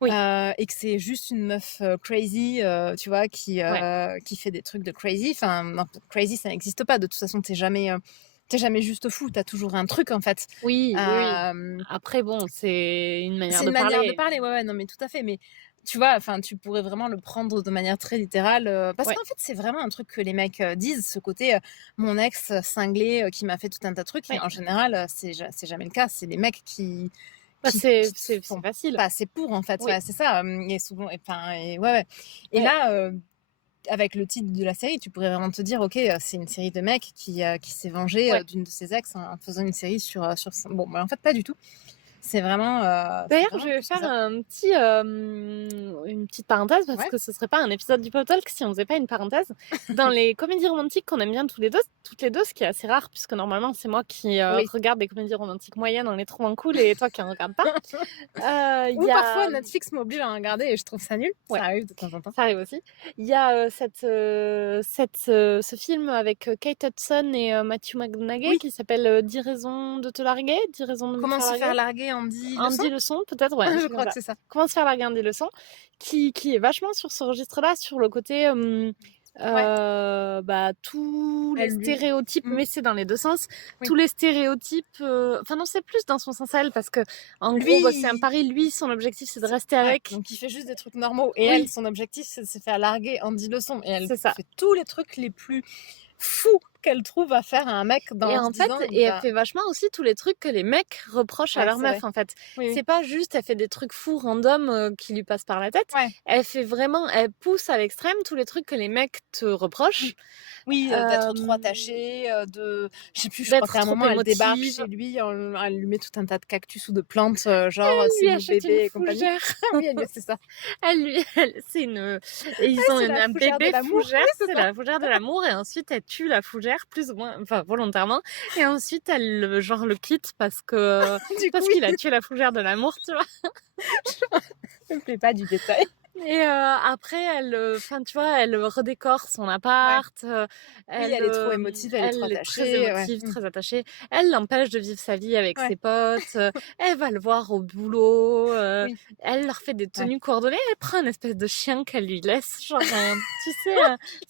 et que c'est juste une meuf crazy, tu vois, qui fait des trucs de crazy. Enfin, non, crazy, ça n'existe pas. De toute façon, t'es jamais juste fou. T'as toujours un truc, en fait. Oui. Après, bon, c'est une manière de parler. C'est une manière de parler, ouais, non, mais tout à fait. Mais tu vois, enfin, tu pourrais vraiment le prendre de manière très littérale parce qu'en fait, c'est vraiment un truc que les mecs disent, ce côté mon ex cinglé qui m'a fait tout un tas de trucs. Mais en général, c'est jamais le cas. C'est les mecs qui c'est facile. Pas assez pour, en fait. C'est ça. Et souvent, et là, avec le titre de la série, tu pourrais vraiment te dire, ok, c'est une série de mecs qui s'est vengé d'une de ses ex en faisant une série sur bon, mais en fait, pas du tout. C'est vraiment. D'ailleurs, je vais faire une petite parenthèse parce que ce serait pas un épisode du Pop Talk si on faisait pas une parenthèse. Dans les comédies romantiques qu'on aime bien toutes les deux, ce qui est assez rare puisque normalement c'est moi qui regarde des comédies romantiques moyennes en les trouvant cool et toi qui en regardes pas. Ou parfois Netflix m'oblige à en regarder et je trouve ça nul. Ça arrive de temps en temps. Ça arrive aussi. Il y a ce film avec Kate Hudson et Matthew McConaughey qui s'appelle 10 raisons de te larguer, 10 raisons de me Comment se faire larguer en 10 leçons, peut-être, je crois que c'est ça. Comment se faire larguer en 10 leçons, qui est vachement sur ce registre-là, sur le côté tous les stéréotypes, mais c'est dans les deux sens. Tous les stéréotypes, enfin non, c'est plus dans son sens à elle, parce que en gros, c'est un pari. Lui, son objectif, c'est de rester avec. Donc il fait juste des trucs normaux. Et elle, son objectif, c'est de se faire larguer en 10 leçons. Et elle fait tous les trucs les plus fous qu'elle trouve à faire à un mec dans elle fait vachement aussi tous les trucs que les mecs reprochent à leur meuf, en fait. C'est pas juste, elle fait des trucs fous random qui lui passent par la tête. Elle fait vraiment, elle pousse à l'extrême tous les trucs que les mecs te reprochent. D'être trop attachée, je sais plus, je crois qu'à un moment elle débarque chez lui, elle lui met tout un tas de cactus ou de plantes, genre c'est le bébé et compagnie. Oui, c'est ça. Ils ont un bébé fougère, c'est la fougère de l'amour, et ensuite elle tue la fougère plus ou moins, enfin volontairement, et ensuite elle le quitte parce qu'il a tué la fougère de l'amour, tu vois. Je me plais pas du détail. Et après, enfin, tu vois, elle redécore son appart. Elle est trop émotive, elle est trop est très attachée. émotive, très attachée. Elle l'empêche de vivre sa vie avec Ouais. ses potes. Elle va le voir au boulot. Oui. Elle leur fait des Ouais. tenues coordonnées. Elle prend une espèce de chien qu'elle lui laisse, genre, tu sais,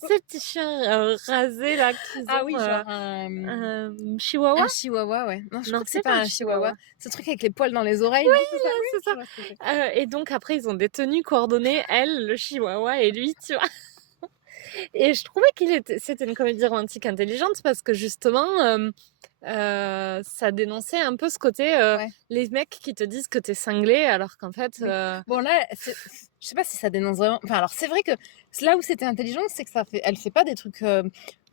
ces petits chiens rasés là qu'ils Ah ont. oui, genre Un chihuahua. un chihuahua, ouais. Non, je Non, crois que c'est pas un chihuahua. Ce truc avec les poils dans les oreilles, non, c'est ça? Oui, c'est ça. je vois ce que c'est. Et donc après, ils ont des tenues coordonnées, elle, le chihuahua et lui, tu vois. Et je trouvais c'était une comédie romantique intelligente parce que justement, ça dénonçait un peu ce côté, Ouais. les mecs qui te disent que t'es cinglé alors qu'en fait, Oui. Bon là, je sais pas si ça dénonce vraiment. Enfin alors c'est vrai que là où c'était intelligent, c'est que elle fait pas des trucs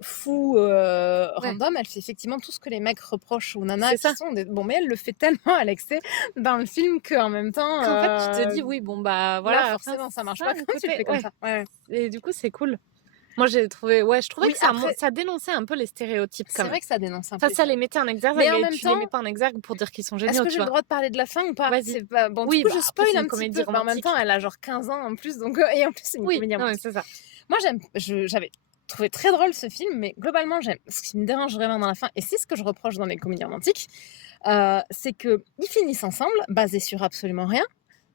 fous random. Elle fait effectivement tout ce que les mecs reprochent aux nanas c'est qui ça. sont bon, mais elle le fait tellement à l'excès dans le film qu'en même temps, Qu'en fait, tu te dis oui, bon bah voilà, là forcément ça marche pas un quand tu le fais comme ouais. ça. Ouais. Et du coup, c'est cool. Moi, je trouvais Oui, que après, ça dénonçait un peu les stéréotypes quand c'est même. vrai que ça dénonce un Enfin, peu. ça les mettait en exergue, Mais en et même tu les temps, mets pas en exergue pour dire qu'ils sont est-ce géniaux, que tu j'ai le vois. droit de parler de la fin ou pas? Vas-y. C'est pas bon. Oui, Du coup, bah, je après, spoil c'est une un petit comédie peu. Mais en même romantique. temps, elle a genre 15 ans en plus, donc et en plus c'est une Oui, comédie non, mais romantique. c'est ça. Moi, j'avais trouvé très drôle ce film, mais globalement, ce qui me dérange vraiment dans la fin, et c'est ce que je reproche dans les comédies romantiques, c'est qu'ils finissent ensemble, basés sur absolument rien,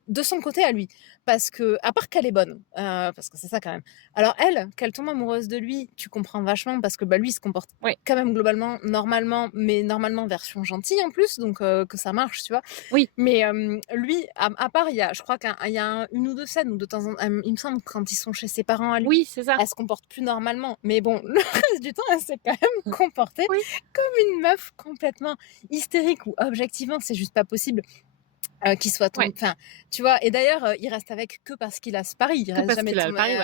de son côté à lui. Parce que, à part qu'elle est bonne, parce que c'est ça quand même. Alors elle, qu'elle tombe amoureuse de lui, tu comprends vachement, parce que lui il se comporte quand même globalement, normalement, mais normalement version gentille en plus, donc que ça marche, tu vois. Oui. Mais lui, à part, je crois qu'il y a une ou deux scènes où de temps en temps, il me semble, quand ils sont chez ses parents à lui, Oui, c'est ça. elle se comporte plus normalement. Mais bon, le reste du temps, elle s'est quand même comportée comme une meuf complètement hystérique, ou objectivement, c'est juste pas possible. Qu'il soit tombé, enfin, tu vois. Et d'ailleurs, il reste avec que parce qu'il a ce pari. Il reste jamais tombé,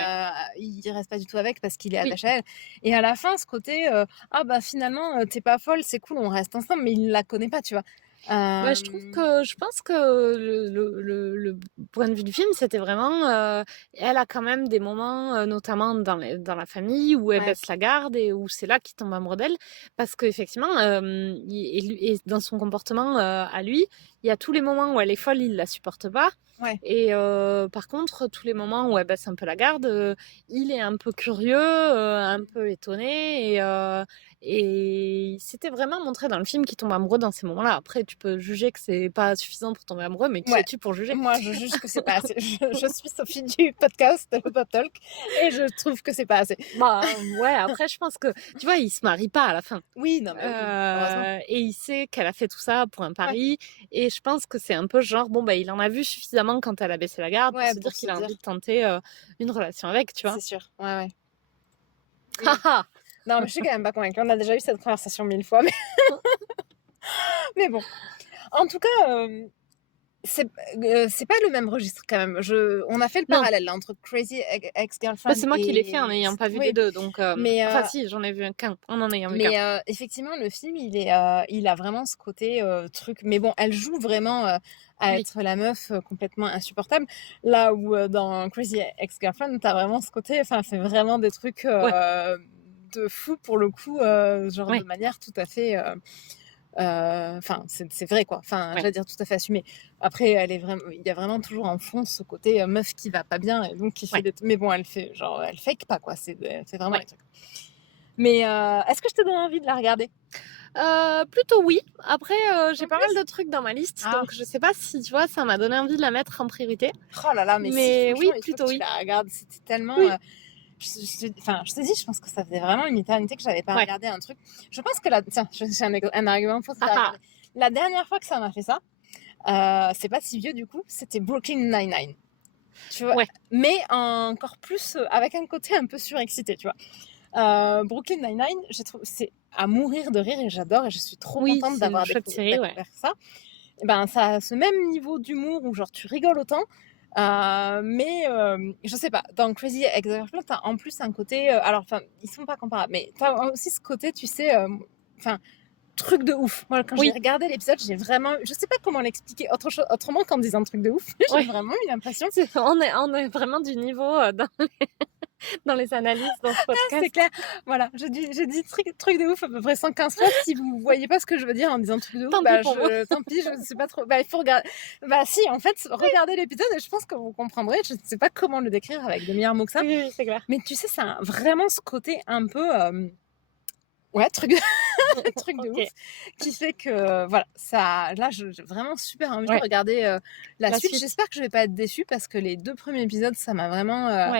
il reste pas du tout avec parce qu'il est attaché à elle. Et à la fin, ce côté, ah bah finalement, t'es pas folle, c'est cool, on reste ensemble, mais il la connaît pas, tu vois. Bah, je pense que le point de vue du film, c'était vraiment, elle a quand même des moments, notamment dans la famille, où elle baisse la garde et où c'est là qu'il tombe amoureux d'elle, parce qu'effectivement, et dans son comportement à lui, il y a tous les moments où elle est folle, il la supporte pas. Et par contre, tous les moments où elle baisse un peu la garde, il est un peu curieux, un peu étonné, et c'était vraiment montré dans le film qu'il tombe amoureux dans ces moments-là. Après, tu peux juger que c'est pas suffisant pour tomber amoureux, mais qui es-tu pour juger? Moi, je juge que c'est pas assez. Je suis Sophie du podcast Pop Talk et je trouve que c'est pas assez. Bah ouais, après, je pense que, tu vois, il se marie pas à la fin. Oui, non, mais heureusement. Et il sait qu'elle a fait tout ça pour un pari. Et je pense que c'est un peu genre, bon, bah, il en a vu suffisamment quand elle a baissé la garde pour se dire qu'il a envie de tenter une relation avec, tu vois. C'est sûr, ouais. Haha. Non, mais je suis quand même pas convaincue. On a déjà eu cette conversation 1000 fois, mais mais bon. En tout cas, c'est pas le même registre quand même. On a fait le parallèle là, entre Crazy Ex-Girlfriend. C'est moi qui l'ai fait en n'ayant pas vu les deux, donc. Enfin, si, j'en ai vu qu'un, en ayant vu qu'un. Mais effectivement, le film, il a vraiment ce côté truc. Mais bon, elle joue vraiment à être la meuf complètement insupportable. Là où dans Crazy Ex-Girlfriend, t'as vraiment ce côté. Enfin, c'est vraiment des trucs de fou pour le coup, genre de manière tout à fait. Enfin, c'est vrai quoi. Enfin, j'allais dire tout à fait assumé. Après, il y a vraiment toujours en fond ce côté meuf qui va pas bien et donc qui fait des. Mais bon, elle fake pas quoi. C'est vraiment les trucs. Mais est-ce que je te donne envie de la regarder? Plutôt oui. Après, j'ai pas mal de trucs dans ma liste, donc je sais pas si tu vois, ça m'a donné envie de la mettre en priorité. Oh là là, mais si, oui, plutôt oui. Tu la regardes, c'était tellement. Je te dis, je pense que ça faisait vraiment une éternité que j'avais pas regardé un truc. Je pense que tiens, j'ai un argument pour ça. La dernière fois que ça m'a fait ça, c'est pas si vieux du coup, c'était Brooklyn Nine-Nine. Tu vois, mais encore plus avec un côté un peu surexcité, tu vois. Brooklyn Nine-Nine, je trouve c'est à mourir de rire et j'adore et je suis trop contente d'avoir découvert ça. Et ben ça a ce même niveau d'humour où genre tu rigoles autant. Mais je sais pas, dans Crazy Ex-Girlfriend, t'as en plus un côté. Alors, enfin, ils sont pas comparables, mais t'as aussi ce côté, tu sais, truc de ouf. Moi, quand j'ai regardé l'épisode, j'ai vraiment. Je sais pas comment l'expliquer autrement qu'en disant truc de ouf. J'ai vraiment eu l'impression. On est vraiment du niveau dans les. dans les analyses dans ce podcast. C'est clair. Voilà, j'ai dit truc de ouf à peu près 115 fois. Si vous voyez pas ce que je veux dire en disant truc de ouf, tant pis, je ne sais pas trop. Il faut regarder. Si, en fait, regardez l'épisode et je pense que vous comprendrez. Je ne sais pas comment le décrire avec de meilleurs mots que ça. Oui, c'est clair. Mais tu sais, c'est vraiment ce côté un peu... truc de ouf qui fait que voilà, ça, là j'ai vraiment super envie de regarder la suite. J'espère que je vais pas être déçue parce que les 2 premiers épisodes ça m'a vraiment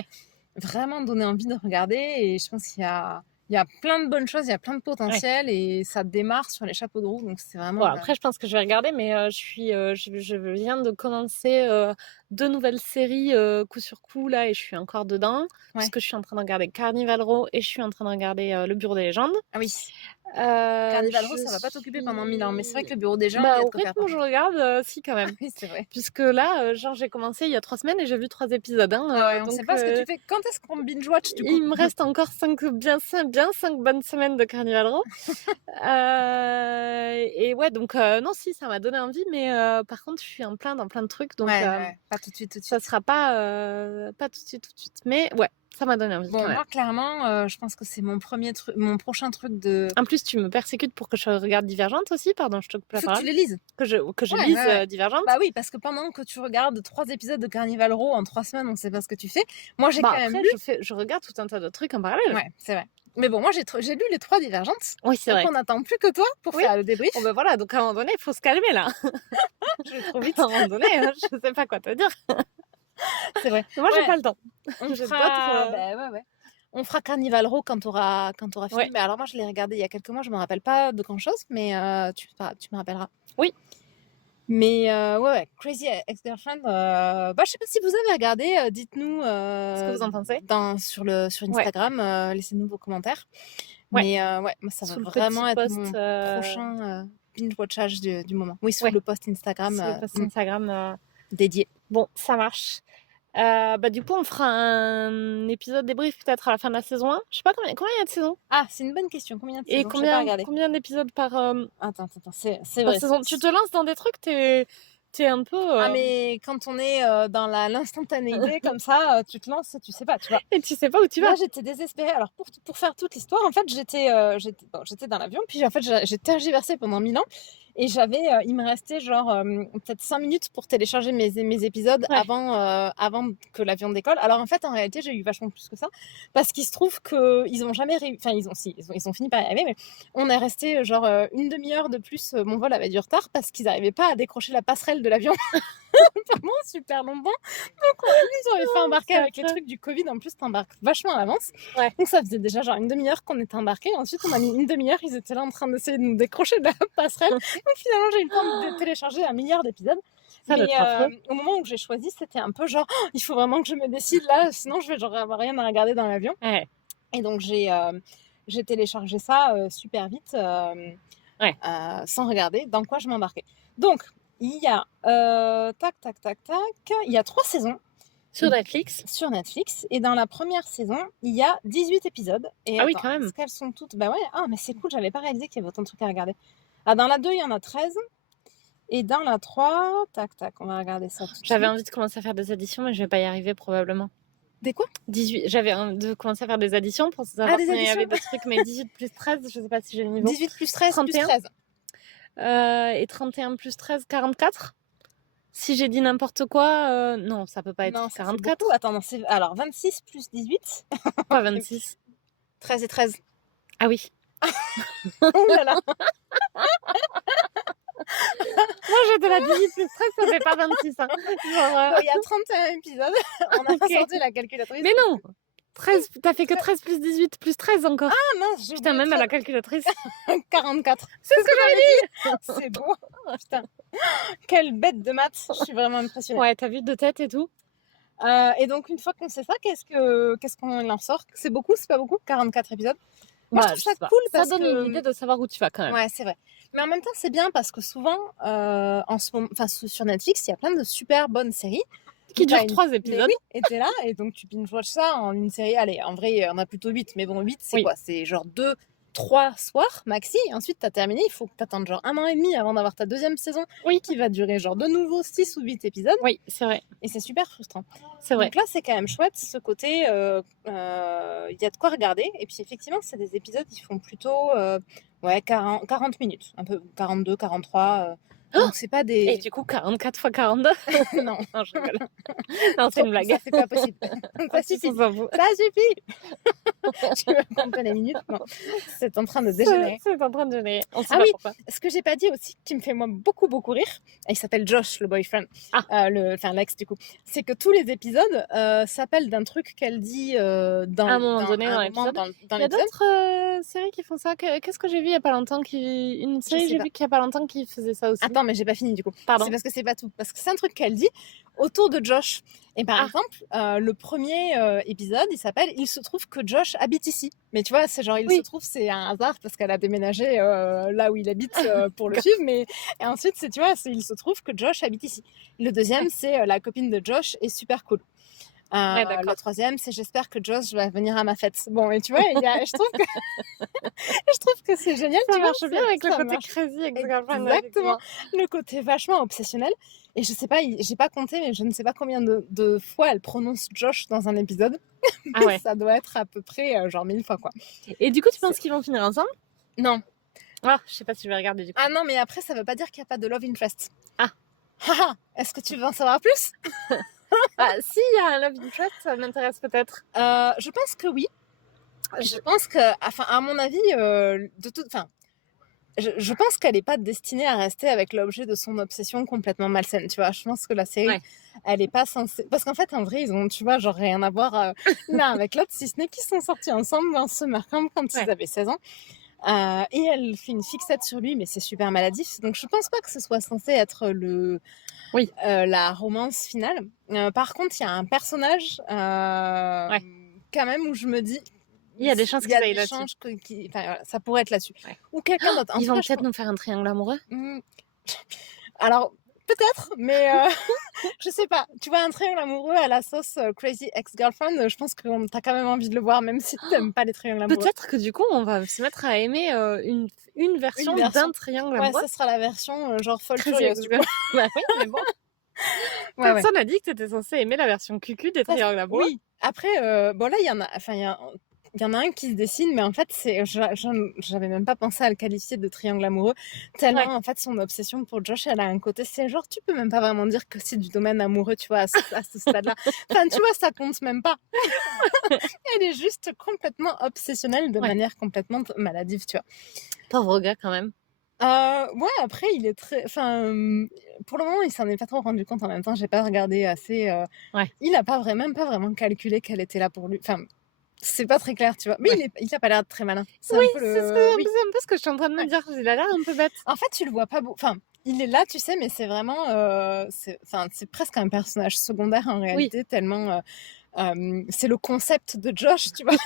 vraiment donné envie de regarder et je pense qu'il y a plein de bonnes choses, il y a plein de potentiel et ça démarre sur les chapeaux de roue donc c'est vraiment... Après je pense que je vais regarder mais je viens de commencer 2 nouvelles séries coup sur coup là et je suis encore dedans parce que je suis en train de regarder Carnival Row et je suis en train de regarder Le Bureau des légendes. Ah oui. Carnival Row, ça va pas t'occuper pendant 1000 ans, mais c'est vrai que Le Bureau des légendes, au rythme où je regarde, si quand même. Oui, c'est vrai. Puisque là, j'ai commencé il y a 3 semaines et j'ai vu 3 épisodes. On donc, sait pas ce que tu fais. Quand est-ce qu'on binge-watch du coup? Il me reste encore 5 bonnes semaines de Carnival Row. Et ouais, donc non, si, ça m'a donné envie, mais par contre, je suis dans plein de trucs, donc pas tout de suite. Ça sera pas tout de suite. Mais ouais, ça m'a donné envie. Bon, moi, clairement, je pense que c'est mon prochain truc de... En plus, tu me persécutes pour que je regarde Divergente aussi, pardon, je te coupe la parole. Faut que tu les lises. Que je lise Divergente. Bah oui, parce que pendant que tu regardes 3 épisodes de Carnival Row en 3 semaines, on sait pas ce que tu fais. Moi, j'ai quand même lu... je regarde tout un tas de trucs en parallèle. Ouais, c'est vrai. Mais bon, moi, j'ai lu les 3 Divergentes. Oui, c'est vrai. On n'attend plus que toi pour faire le débrief. Bon, ben voilà, donc à un moment donné, il faut se calmer, là. Je vais trop vite. À un moment donné, je sais pas quoi te dire. C'est vrai. Moi, j'ai pas le temps. On fera... On fera Carnival Row quand t'auras fini. Mais alors moi, je l'ai regardé il y a quelques mois. Je me rappelle pas de grand chose, mais tu me rappelleras. Oui. Mais Crazy Ex-Girlfriend. Je sais pas si vous avez regardé. Dites-nous ce que vous en pensez. Sur Instagram. Laissez-nous vos commentaires. Ouais. Mais moi, ça va vraiment être mon prochain binge-watchage du moment. Oui, sur le post Instagram. Sur le post Instagram dédié. Bon, ça marche. Du coup, on fera un épisode débrief peut-être à la fin de la saison 1. Je sais pas combien il y a de saisons. Ah, c'est une bonne question. Combien de saisons? Et combien d'épisodes par Attends, c'est vrai. Saison. Tu te lances dans des trucs, t'es un peu... Ah, mais quand on est dans l'instantanéité comme ça, tu te lances, tu sais pas, tu vois. Et tu sais pas où tu vas. Là, j'étais désespérée. Alors, pour faire toute l'histoire, en fait, j'étais dans l'avion, puis en fait, j'ai tergiversé pendant 1000 ans. Et il me restait peut-être 5 minutes pour télécharger mes épisodes avant que l'avion décolle. Alors en fait, en réalité, j'ai eu vachement plus que ça. Parce qu'il se trouve qu'ils ont jamais réussi. Enfin, ils ont fini par y arriver, mais on est resté une demi-heure de plus. Mon vol avait du retard parce qu'ils n'arrivaient pas à décrocher la passerelle de l'avion. Vraiment super longtemps. Donc ils ont fait embarquer avec les trucs du Covid. En plus, t'embarques vachement à l'avance. Ouais. Donc ça faisait déjà une demi-heure qu'on était embarqués. Ensuite, on a mis une demi-heure. Ils étaient là en train d'essayer de nous décrocher de la passerelle. Donc finalement, j'ai eu le temps de télécharger 1 milliard d'épisodes. Mais au moment où j'ai choisi, c'était un peu il faut vraiment que je me décide là, sinon je vais avoir rien à regarder dans l'avion. Ouais. Et donc j'ai téléchargé ça super vite, sans regarder dans quoi je m'embarquais. Donc il y a il y a 3 saisons. Sur Netflix. Et dans la première saison, il y a 18 épisodes. Et oui, quand même. Est-ce qu'elles sont toutes... mais c'est cool, j'avais pas réalisé qu'il y avait autant de trucs à regarder. Dans la 2, il y en a 13. Et dans la 3, on va regarder ça tout de suite. J'avais envie de commencer à faire des additions, mais je vais pas y arriver probablement. Des quoi? 18. J'avais envie de commencer à faire des additions pour savoir s'il y avait d'autres trucs, mais 18 plus 13, je sais pas si j'ai le niveau. 18 plus 13, 31. Plus 13. Et 31 plus 13, 44. Si j'ai dit n'importe quoi, non, ça peut pas être 44. Attends, non, alors 26 plus 18. Pas 26. 13 et 13. Ah oui. Oh là là. Moi, j'étais la 18 plus 13, ça fait pas 26. Hein. Il y a 31 épisodes. On a sorti la calculatrice. Mais non, 13, t'as fait que 13 plus 18 plus 13 encore. Ah mince, putain, même à la calculatrice. 44. C'est ce que j'avais dit. C'est beau. Putain. Quelle bête de maths. Je suis vraiment impressionnée. Ouais, t'as vu de tête et tout. Et donc, une fois qu'on sait ça, qu'est-ce qu'on en sort? C'est beaucoup, c'est pas beaucoup? 44 épisodes. Moi, je trouve ça cool parce que... Ça donne une idée de savoir où tu vas quand même. Ouais, c'est vrai. Mais en même temps, c'est bien parce que souvent, en ce moment, sur Netflix, il y a plein de super bonnes séries. Qui durent 3 épisodes. Oui, et t'es là, et donc tu binge-watch ça en une série. Allez, en vrai, on a plutôt 8, mais bon, 8, c'est quoi? C'est 3 3 soirs maxi, et ensuite t'as terminé, il faut que t'attendes genre 1 an et demi avant d'avoir ta deuxième saison qui va durer genre de nouveau 6 ou 8 épisodes. Oui, c'est vrai. Et c'est super frustrant. C'est vrai. Donc là, c'est quand même chouette, ce côté, y a de quoi regarder. Et puis effectivement, c'est des épisodes qui font plutôt 40 minutes, un peu 42, 43. Donc c'est pas des... Et du coup, 44 x 42 Non, non, je rigole. Non, c'est une blague. ça c'est pas possible. Ça suffit. Ça suffit. Tu veux compter les minutes? Non. C'est en train de dégénérer. C'est en train de dégénérer. On sait Ah pas oui, pourquoi. ce que j'ai pas dit aussi, qui me fait moi beaucoup rire, il s'appelle Josh, le boyfriend, l'ex du coup, c'est que tous les épisodes s'appellent d'un truc qu'elle dit dans À un moment donné dans l'épisode. dans Il y a l'épisode. d'autres séries qui font ça. Qu'est-ce que j'ai vu il y a pas longtemps une série sais j'ai pas. vu qu'il y a pas longtemps qui faisait ça aussi. Attends, mais j'ai pas fini du coup. Pardon. C'est parce que c'est pas tout. Parce que c'est un truc qu'elle dit autour de Josh. Et par exemple, le premier épisode, il s'appelle Il se trouve que Josh habite ici. Mais tu vois, c'est genre, il se trouve, c'est un hasard parce qu'elle a déménagé là où il habite pour le suivre. Et ensuite, c'est, tu vois, il se trouve que Josh habite ici. Le deuxième, c'est la copine de Josh est super cool. Le troisième, c'est j'espère que Josh va venir à ma fête. Bon, et tu vois, je trouve que c'est génial. Ça tu marche vois, bien avec le côté marche. crazy ex-girlfriend. Exactement. Le côté vachement obsessionnel. Et je sais pas, j'ai pas compté, mais je ne sais pas combien de fois elle prononce Josh dans un épisode. Ah ouais. Ça doit être à peu près genre 1000 fois, quoi. Et du coup, tu penses qu'ils vont finir ensemble? Non. Ah, je sais pas si je vais regarder du coup. Ah non, mais après, ça veut pas dire qu'il n'y a pas de love interest. Ah. Est-ce que tu veux en savoir plus? S'il y a un love interest, ça m'intéresse peut-être. Je pense que oui. Je pense que, enfin, à mon avis, je pense qu'elle n'est pas destinée à rester avec l'objet de son obsession complètement malsaine, tu vois. Je pense que la série, elle n'est pas censée... Parce qu'en fait, en vrai, ils ont, tu vois, genre rien à voir l'un avec l'autre, si ce n'est qu'ils sont sortis ensemble en summer camp quand ils avaient 16 ans. Et elle fait une fixette sur lui, mais c'est super maladif. Donc je pense pas que ce soit censé être la romance finale. Par contre, il y a un personnage quand même où je me dis... Il y a des chances qu'ils aillent là-dessus. Ça pourrait être là-dessus. Ou quelqu'un d'autre. Ils vont peut-être nous faire un triangle amoureux. Alors, peut-être, mais je sais pas. Tu vois, un triangle amoureux à la sauce Crazy Ex-Girlfriend, je pense que t'as quand même envie de le voir, même si t'aimes pas les triangles amoureux. Peut-être que du coup, on va se mettre à aimer une version d'un triangle amoureux. Ouais, ça sera la version genre folle Crazy furieuse. Bah oui, mais bon. Personne n'a dit que t'étais censée aimer la version cucu des triangles amoureux. Oui. Après, bon là, il y en a un qui se dessine, mais en fait, j'avais même pas pensé à le qualifier de triangle amoureux. Tellement, en fait, son obsession pour Josh, elle a un côté, c'est genre, tu peux même pas vraiment dire que c'est du domaine amoureux, tu vois, à ce stade-là. Enfin, tu vois, ça compte même pas. Elle est juste complètement obsessionnelle de manière complètement maladive, tu vois. Pauvre gars, quand même. Après, il est très... Enfin, pour le moment, il s'en est pas trop rendu compte. En même temps, j'ai pas regardé assez... Il a même pas vraiment calculé qu'elle était là pour lui. Enfin... C'est pas très clair, tu vois. Mais il a pas l'air très malin. C'est un peu ce que je suis en train de me dire. Il a l'air un peu bête. En fait, tu le vois pas beaucoup. Enfin, il est là, tu sais, mais c'est vraiment... c'est presque un personnage secondaire en réalité, tellement... c'est le concept de Josh, tu vois,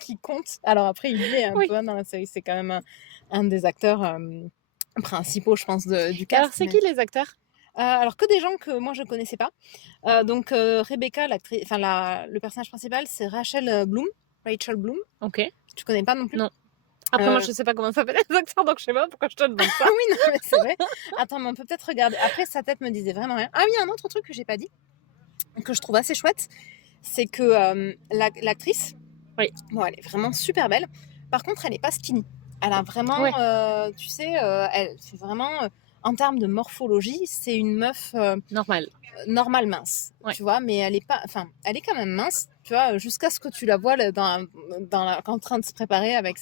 qui compte. Alors après, il est un peu dans la série. C'est quand même un des acteurs principaux, je pense, du cast. Alors, c'est qui les acteurs? Alors que des gens que moi je connaissais pas. Donc Rebecca, le personnage principal, c'est Rachel Bloom. Ok. Tu connais pas non plus? Non. Après moi je sais pas comment s'appellent les acteurs, donc je sais pas pourquoi je te demande ça. Oui, non, mais c'est vrai. Attends, mais on peut peut-être regarder. Après, sa tête me disait vraiment rien. Ah oui, un autre truc que j'ai pas dit, que je trouve assez chouette, c'est que l'actrice, bon, elle est vraiment super belle. Par contre, elle est pas skinny. Elle a vraiment, tu sais, elle fait vraiment... en termes de morphologie, c'est une meuf normale mince, tu vois, mais elle est pas, enfin, elle est quand même mince, tu vois, jusqu'à ce que tu la vois en train de se préparer avec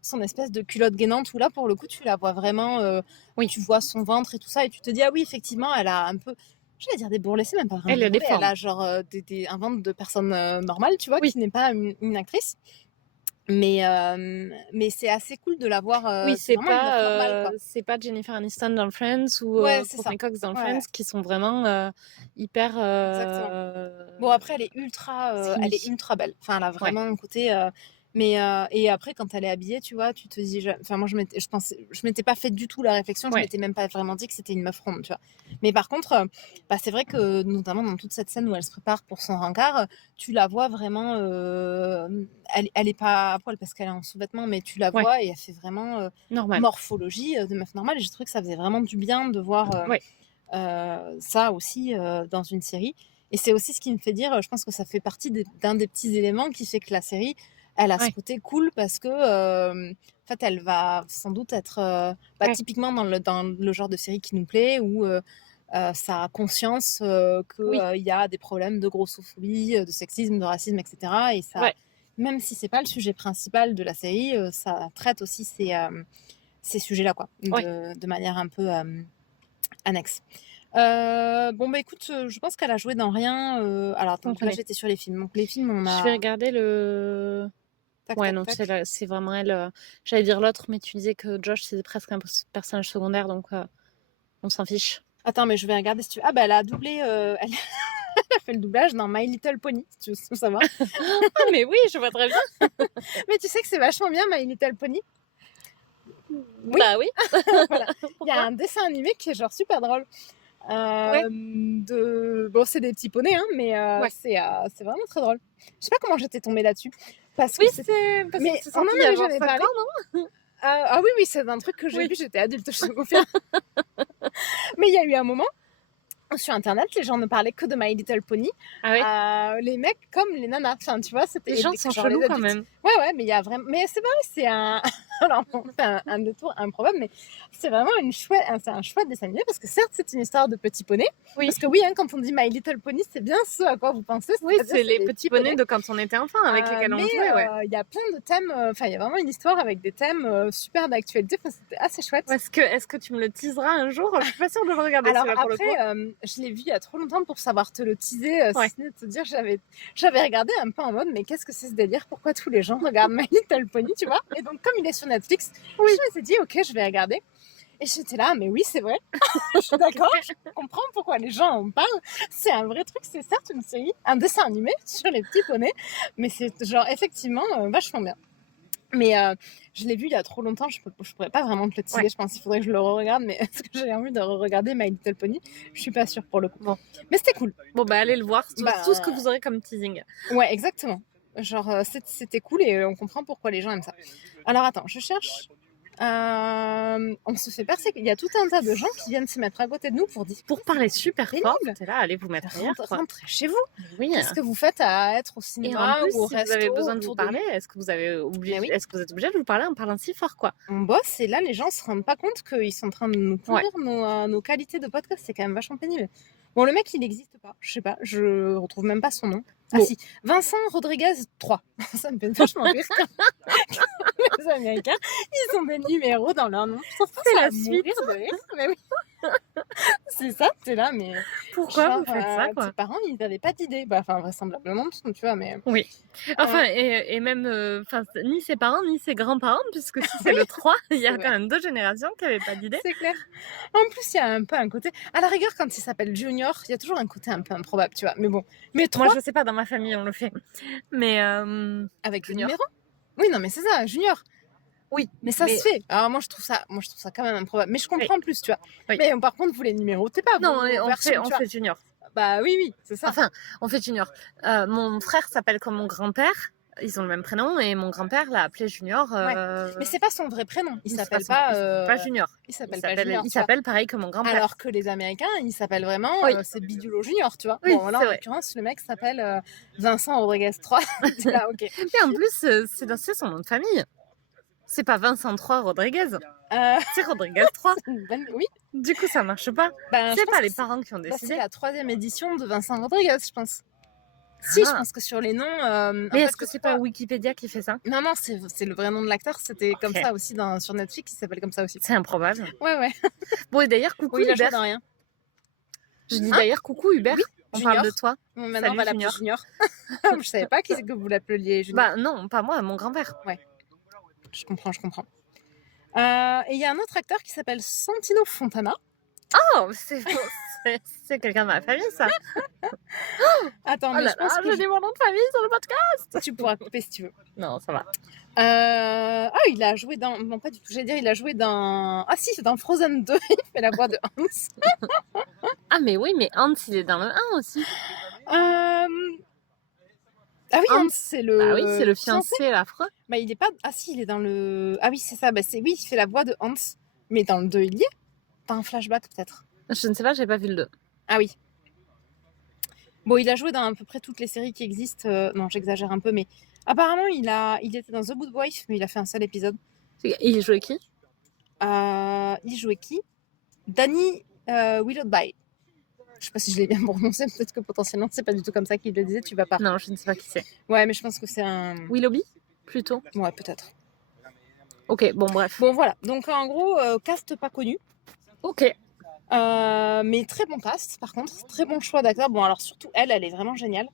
son espèce de culotte gainante, où là, pour le coup, tu la vois vraiment, tu vois son ventre et tout ça, et tu te dis, ah oui, effectivement, elle a un peu, je vais dire des bourrelets, c'est même pas vraiment elle a genre un ventre de personne normale, tu vois, qui n'est pas une actrice. Mais c'est assez cool de la voir. C'est pas Jennifer Aniston dans Friends ou Courtney Cox dans Friends qui sont vraiment hyper. Exactement. Bon, après, elle est ultra belle. Enfin, elle a vraiment un côté. Et après, quand elle est habillée, tu vois, tu te dis... Enfin, moi, je m'étais pas fait du tout la réflexion. Je m'étais même pas vraiment dit que c'était une meuf ronde, tu vois. Mais par contre, c'est vrai que, notamment dans toute cette scène où elle se prépare pour son rencard, tu la vois vraiment... elle est pas à poil parce qu'elle est en sous-vêtements, mais tu la vois et elle fait vraiment morphologie de meuf normale. Et j'ai trouvé que ça faisait vraiment du bien de voir ça aussi dans une série. Et c'est aussi ce qui me fait dire, je pense que ça fait partie d'un des petits éléments qui fait que la série, elle a ce côté cool parce que, en fait, elle va sans doute être typiquement dans le genre de série qui nous plaît, où ça a conscience qu'il y a des problèmes de grossophobie, de sexisme, de racisme, etc. Et ça, même si c'est pas le sujet principal de la série, ça traite aussi ces sujets-là, quoi, de manière un peu annexe. Bon, bah écoute, je pense qu'elle a joué dans rien. Alors, attends, là j'étais sur les films. Donc, les films, on a. Je vais regarder le. Non, c'est vraiment elle. J'allais dire l'autre, mais tu disais que Josh, c'est presque un personnage secondaire, donc on s'en fiche. Attends, mais je vais regarder si tu veux. Ah, bah elle a doublé. Elle a fait le doublage dans My Little Pony, si tu veux savoir. Mais oui, je vois très bien. Mais tu sais que c'est vachement bien, My Little Pony. Oui. Bah oui. Voilà. Il y a un dessin animé qui est genre super drôle. Bon, c'est des petits poneys, hein, mais c'est vraiment très drôle. Je sais pas comment j'étais tombée là-dessus. Parce que mais on en avait jamais parlé, non? Ah oui, c'est un truc que j'ai vu, j'étais adulte, je te confirme. Mais il y a eu un moment, sur internet, les gens ne parlaient que de My Little Pony. Les mecs comme les nanas. Enfin, tu vois, c'était les gens sont chelous quand même. Ouais, mais il y a vraiment. Mais c'est vrai, c'est un. Alors, on fait un détour improbable, mais c'est vraiment un chouette dessin animé parce que certes, c'est une histoire de petits poneys. Parce que oui, hein, quand on dit My Little Pony, c'est bien ce à quoi vous pensez. Oui, c'est les petits poneys de quand on était enfant avec lesquels on jouait. Il y a plein de thèmes. Enfin, il y a vraiment une histoire avec des thèmes super d'actualité. Enfin, c'était assez chouette. Est-ce que tu me le teaseras un jour? Je suis pas sûre de le regarder. Alors après, je l'ai vu il y a trop longtemps pour savoir te le teaser, si ce n'est de te dire, j'avais regardé un peu en mode, mais qu'est-ce que c'est ce délire? Pourquoi tous les gens regardent My Little Pony, tu vois? Et donc, comme il est sur Netflix, je me suis dit, ok, je vais regarder. Et j'étais là, mais oui, c'est vrai. Je suis d'accord, je comprends pourquoi les gens en parlent. C'est un vrai truc, c'est certes une série, un dessin animé sur les petits poneys, mais c'est genre effectivement vachement bien. Mais je l'ai vu il y a trop longtemps, je pourrais pas vraiment te le teaser, je pense qu'il faudrait que je le re-regarde, mais est-ce que j'ai envie de re-regarder My Little Pony? Je suis pas sûre pour le coup. Bon. Mais c'était cool. Bon, bah allez le voir, tout ce que vous aurez comme teasing. Ouais, exactement. Genre, c'était cool et on comprend pourquoi les gens aiment ça. Alors attends, je cherche. On se fait percer. Il y a tout un tas de gens qui viennent se mettre à côté de nous pour parler super fort. T'es là, allez vous mettre ailleurs. Rentrez chez vous. Oui. Qu'est-ce que vous faites à être au cinéma ou au resto? Si vous avez besoin de vous parler, est-ce que vous êtes obligé de vous parler en parlant si fort, quoi? On bosse et là, les gens se rendent pas compte qu'ils sont en train de nous pourrir nos qualités de podcast. C'est quand même vachement pénible. Bon, le mec, il n'existe pas. Je sais pas, je retrouve même pas son nom. Ah si, Vincent Rodriguez 3. Ça me fait vachement rire. Les Américains, ils ont des numéros dans leur nom. C'est la suite. De rire, mais oui. C'est ça, t'es là, mais pourquoi vous faites ça, quoi? Tes parents, ils n'avaient pas d'idée. Enfin, vraisemblablement, tu vois, mais... Oui. Enfin, et même, ni ses parents, ni ses grands-parents, puisque si c'est le 3, il y a quand même 2 générations qui n'avaient pas d'idée. C'est clair. En plus, il y a un peu un côté... À la rigueur, quand il s'appelle Junior, il y a toujours un côté un peu improbable, tu vois. Mais bon. Mais 3... Moi, je sais pas, dans ma famille, on le fait. Mais... Avec Junior. Oui, non, mais c'est ça, Junior. Oui, mais ça se fait. Alors moi je trouve ça quand même improbable. Mais je comprends plus, tu vois. Oui. Mais par contre, vous les numérotez pas. Non, on fait Junior. Bah oui, c'est ça. Enfin, on fait Junior. Mon frère s'appelle comme mon grand-père. Ils ont le même prénom et mon grand-père l'a appelé Junior. Mais c'est pas son vrai prénom. Il s'appelle pas Junior. Il s'appelle pareil que mon grand-père. Alors que les Américains, ils s'appellent vraiment c'est Bidulo Junior, tu vois. Oui, bon, là en l'occurrence, le mec s'appelle Vincent Rodriguez 3. Là, ok. Et en plus, c'est son nom de famille. C'est pas Vincent 3 Rodriguez. C'est Rodriguez 3. Oui. Du coup, ça marche pas. C'est pas les parents qui ont décidé. C'est la 3e édition de Vincent Rodriguez, je pense. Si, je pense que sur les noms... mais est-ce que c'est pas Wikipédia qui fait ça? Non, c'est le vrai nom de l'acteur. C'était comme ça aussi sur Netflix. Il s'appelle comme ça aussi. C'est improbable. Ouais. Bon, et d'ailleurs, coucou Hubert. Il rien. Je dis d'ailleurs coucou Hubert. Oui, on parle de toi. Bon, maintenant, on va l'appeler Junior. Je savais pas que vous l'appeliez Junior. Bah non, pas moi, mon grand-père. Ouais. Je comprends. Et il y a un autre acteur qui s'appelle Santino Fontana. Oh, c'est quelqu'un de ma famille, ça. Attends, mais je pense que je dis mon nom de famille sur le podcast. Tu pourras couper si tu veux. Non, ça va. Ah, il a joué dans... Non, pas du tout, j'allais dire, il a joué dans... Ah si, c'est dans Frozen 2, il fait la voix de Hans. Ah, mais oui, mais Hans, il est dans le 1 aussi. Ah oui, Hans, Hans, c'est le... Bah oui, c'est le fiancé affreux. Bah il est pas... Ah si, il est dans le... Ah oui, c'est ça, bah c'est... Oui, il fait la voix de Hans. Mais dans le 2, il y est. T'as un flashback, peut-être. Je ne sais pas, j'ai pas vu le 2. Ah oui. Bon, il a joué dans à peu près toutes les séries qui existent. Non, j'exagère un peu, mais... Apparemment, il était dans The Good Wife, mais il a fait un seul épisode. Il jouait qui? Il jouait qui? Danny Willoughby. Je sais pas si je l'ai bien prononcé, peut-être que potentiellement c'est pas du tout comme ça qu'il le disait, tu vas pas. Non, je ne sais pas qui c'est. Ouais, mais je pense que c'est un... Willoughby, plutôt. Ouais, peut-être. Ok, bon, bref. Bon, voilà. Donc, en gros, cast pas connu. Ok. Mais très bon cast, par contre. Très bon choix d'acteur. Bon, alors surtout, elle est vraiment géniale.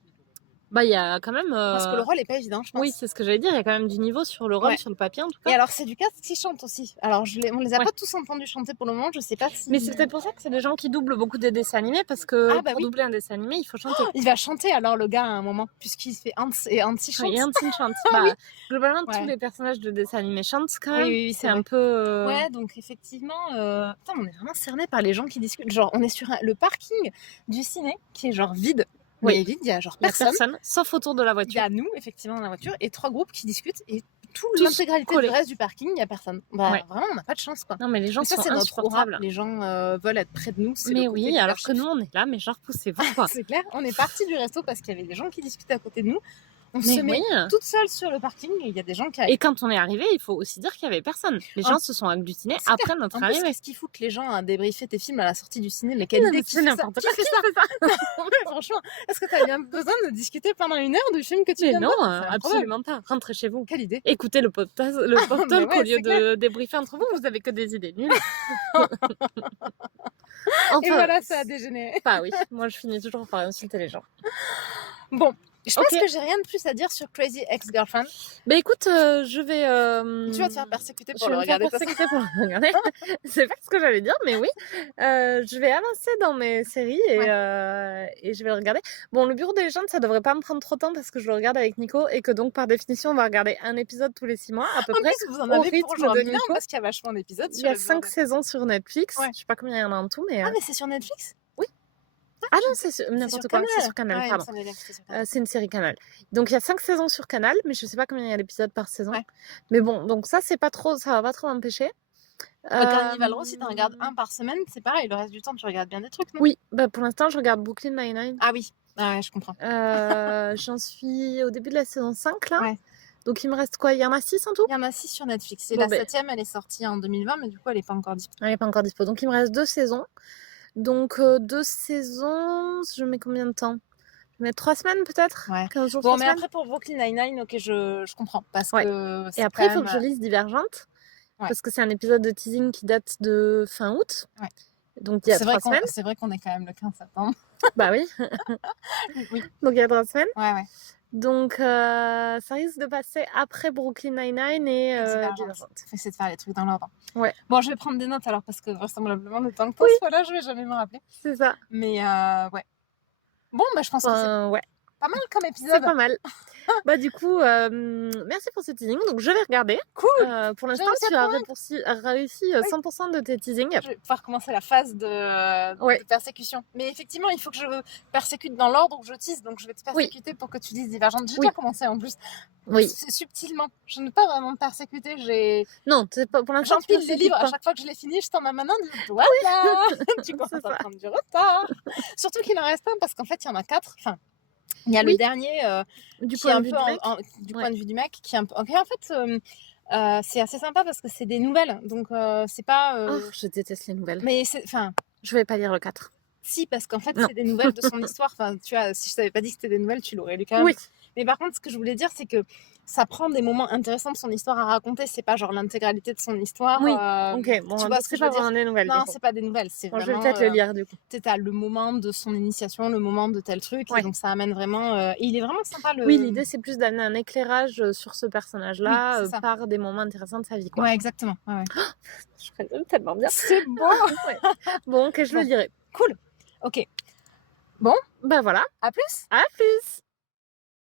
Bah, il y a quand même. Parce que le rôle est pas évident, je pense. Oui, c'est ce que j'allais dire. Il y a quand même du niveau sur le rôle, Ouais. sur le papier en tout Et cas. alors, c'est du cast qui chante aussi. Alors, on les a Ouais. pas tous entendus chanter pour le moment, je sais pas si... Mais c'est peut-être pour ça que c'est des gens qui doublent beaucoup des dessins animés, parce que Ah, bah pour oui. doubler un dessin animé, il faut chanter. Il va chanter alors, le gars, à un moment, puisqu'il fait Hans et Hans il chante. Et Hans chante. Ah, Bah, oui. globalement, Ouais. tous les personnages de dessins animés chantent quand Oui, même. oui, oui, c'est vrai. un peu. Ouais, donc effectivement, putain, on est vraiment cerné par les gens qui discutent. Genre, on est sur le parking du ciné qui est genre vide. Oui. Mais vide, il y a genre Il y a personne. personne, sauf autour de la Il y voiture. a nous, effectivement, dans la voiture, et 3 groupes qui discutent, et Tous l'intégralité collés. du reste du parking, il y a personne. Bah, Ouais. vraiment, on n'a pas de chance, quoi. Non, mais les gens Mais ça, sont c'est notre aura. insupportables. Les gens veulent être près de nous. C'est Mais le côté oui, alors que leadership. nous, on est là, mais genre, poussez-vous, quoi. C'est clair. On est parti du resto parce qu'il y avait des gens qui discutaient à côté de nous. On Mais se met oui. toute seule sur le parking et il y a des gens qui... Et quand on est arrivé, il faut aussi dire qu'il y avait personne. Les gens se sont agglutinés C'est après notre En plus, arrivée. qu'est-ce qu'ils foutent les gens à débriefer tes films à la sortie du ciné? Mais quelle Non, idée, mais qui c'est fait ça? n'importe Qui quoi. fait ça? Mais franchement, est-ce que tu as bien besoin de discuter pendant 1 heure du film que tu Mais viens de non, voir? C'est improbable. absolument pas. Rentrez chez vous. Quelle idée? Écoutez le podcast, le pop Mais talk ouais, au lieu c'est clair. de débriefer entre vous, vous avez que des idées nulles. Et voilà, ça a dégénéré. Bah oui, moi je finis toujours par insulter les gens. Bon, je pense Ok. que j'ai rien de plus à dire sur Crazy Ex-Girlfriend. Bah écoute, je vais. Tu vas te faire persécuter Je pour vais le me faire regarder. de toute persécuter pour le regarder. C'est pas ce que j'allais dire, mais oui. Je vais avancer dans mes séries et je vais le regarder. Bon, le Bureau des légendes, ça devrait pas me prendre trop de temps parce que je le regarde avec Nico et que donc par définition, on va regarder un épisode tous les 6 mois à peu En près. plus, vous en au avez pour rythme genre de 1000 ans Nico. parce qu'il y a vachement d'épisodes. Il y a 5 saisons sur Netflix. Ouais. Je sais pas combien il y en a en tout, mais. Ah, mais c'est sur Netflix? Ah non, c'est n'importe quoi, c'est sur Canal, Ah, il me pardon. semblait bien que c'était sur Canal. C'est une série Canal. Donc il y a 5 saisons sur Canal, mais je sais pas combien il y a d'épisodes par saison. Ouais. Mais bon, donc ça c'est pas trop, ça va pas trop m'empêcher. Carnival Row, si tu en regardes un par semaine, c'est pareil, le reste du temps, tu regardes bien des trucs, non? Oui, bah pour l'instant je regarde Brooklyn Nine-Nine. Ah oui, ah ouais, je comprends. J'en suis au début de la saison 5 là. Ouais. Donc il me reste quoi? Il y en a 6 en tout? Il y en a 6 sur Netflix. Et Bon, la ben. 7e, elle est sortie en 2020, mais du coup, elle n'est pas encore disponible. Elle n'est pas encore dispo. Donc il me reste 2 saisons. Donc 2 saisons, je mets combien de temps? Je mets 3 semaines peut-être? Ouais. 15 jours, Bon, 3 mais semaines. après, pour Brooklyn Nine-Nine, ok, je comprends. Parce Ouais. que Et après, il faut que je lise Divergente. Ouais. Parce que c'est un épisode de teasing qui date de fin août. Ouais. Donc il y a 3 semaines. C'est vrai qu'on est quand même le 15 septembre. Bah oui. Oui. Donc il y a 3 semaines. Ouais. Donc ça risque de passer après Brooklyn Nine-Nine et Divergente. Faut essayer de faire les trucs dans l'ordre. Ouais. Bon, je vais prendre des notes alors parce que vraisemblablement, le temps que toi sois là, je vais jamais me rappeler. C'est ça. Mais ouais. Bon, bah je pense que c'est Ouais. pas mal comme épisode. C'est pas mal. Bah du coup, merci pour ce teasing. Donc je vais regarder. Cool. Pour l'instant, réussi à tu as convaincre. réussi 100% de tes teasings. Je vais pouvoir commencer la phase de persécution. Mais effectivement, il faut que je persécute dans l'ordre où je tease. Donc je vais te persécuter pour que tu dises Divergente. J'ai déjà commencé en plus. Oui. Subtilement. Je ne veux pas vraiment te persécuter. Non, pas, pour l'instant, j'empile les livres. À chaque fois que je les finis, je tends ma main en disant voilà. Tu commences à prendre du retard. Surtout qu'il en reste un parce qu'en fait, il y en a 4. Enfin, il y a le dernier du qui est point un de vue peu du mec. du point de vue du mec, qui est un peu. Ok, en fait, c'est assez sympa parce que c'est des nouvelles, donc c'est pas. Oh, je déteste les nouvelles. Mais c'est, enfin. Je vais pas lire le 4. Si, parce qu'en fait, c'est des nouvelles de son histoire. Enfin, tu vois, si je t'avais pas dit que c'était des nouvelles, tu l'aurais lu quand même. Oui. Mais par contre, ce que je voulais dire, c'est que ça prend des moments intéressants de son histoire à raconter. C'est pas genre l'intégralité de son histoire. Oui. Ok. Bon, tu vois ce que c'est je pas veux dire. vraiment des nouvelles. Non, c'est pas des nouvelles. C'est bon, vraiment. Je vais peut-être le lire du coup. T'as le moment de son initiation, le moment de tel truc, et donc ça amène vraiment. Et il est vraiment sympa le. Oui, l'idée c'est plus d'amener un éclairage sur ce personnage-là par des moments intéressants de sa vie. Quoi. Ouais, exactement. Ouais. Je résume tellement bien. C'est bon. Bon, ok, je le dirai. Cool. Ok. Bon. Bah voilà. À plus. À plus.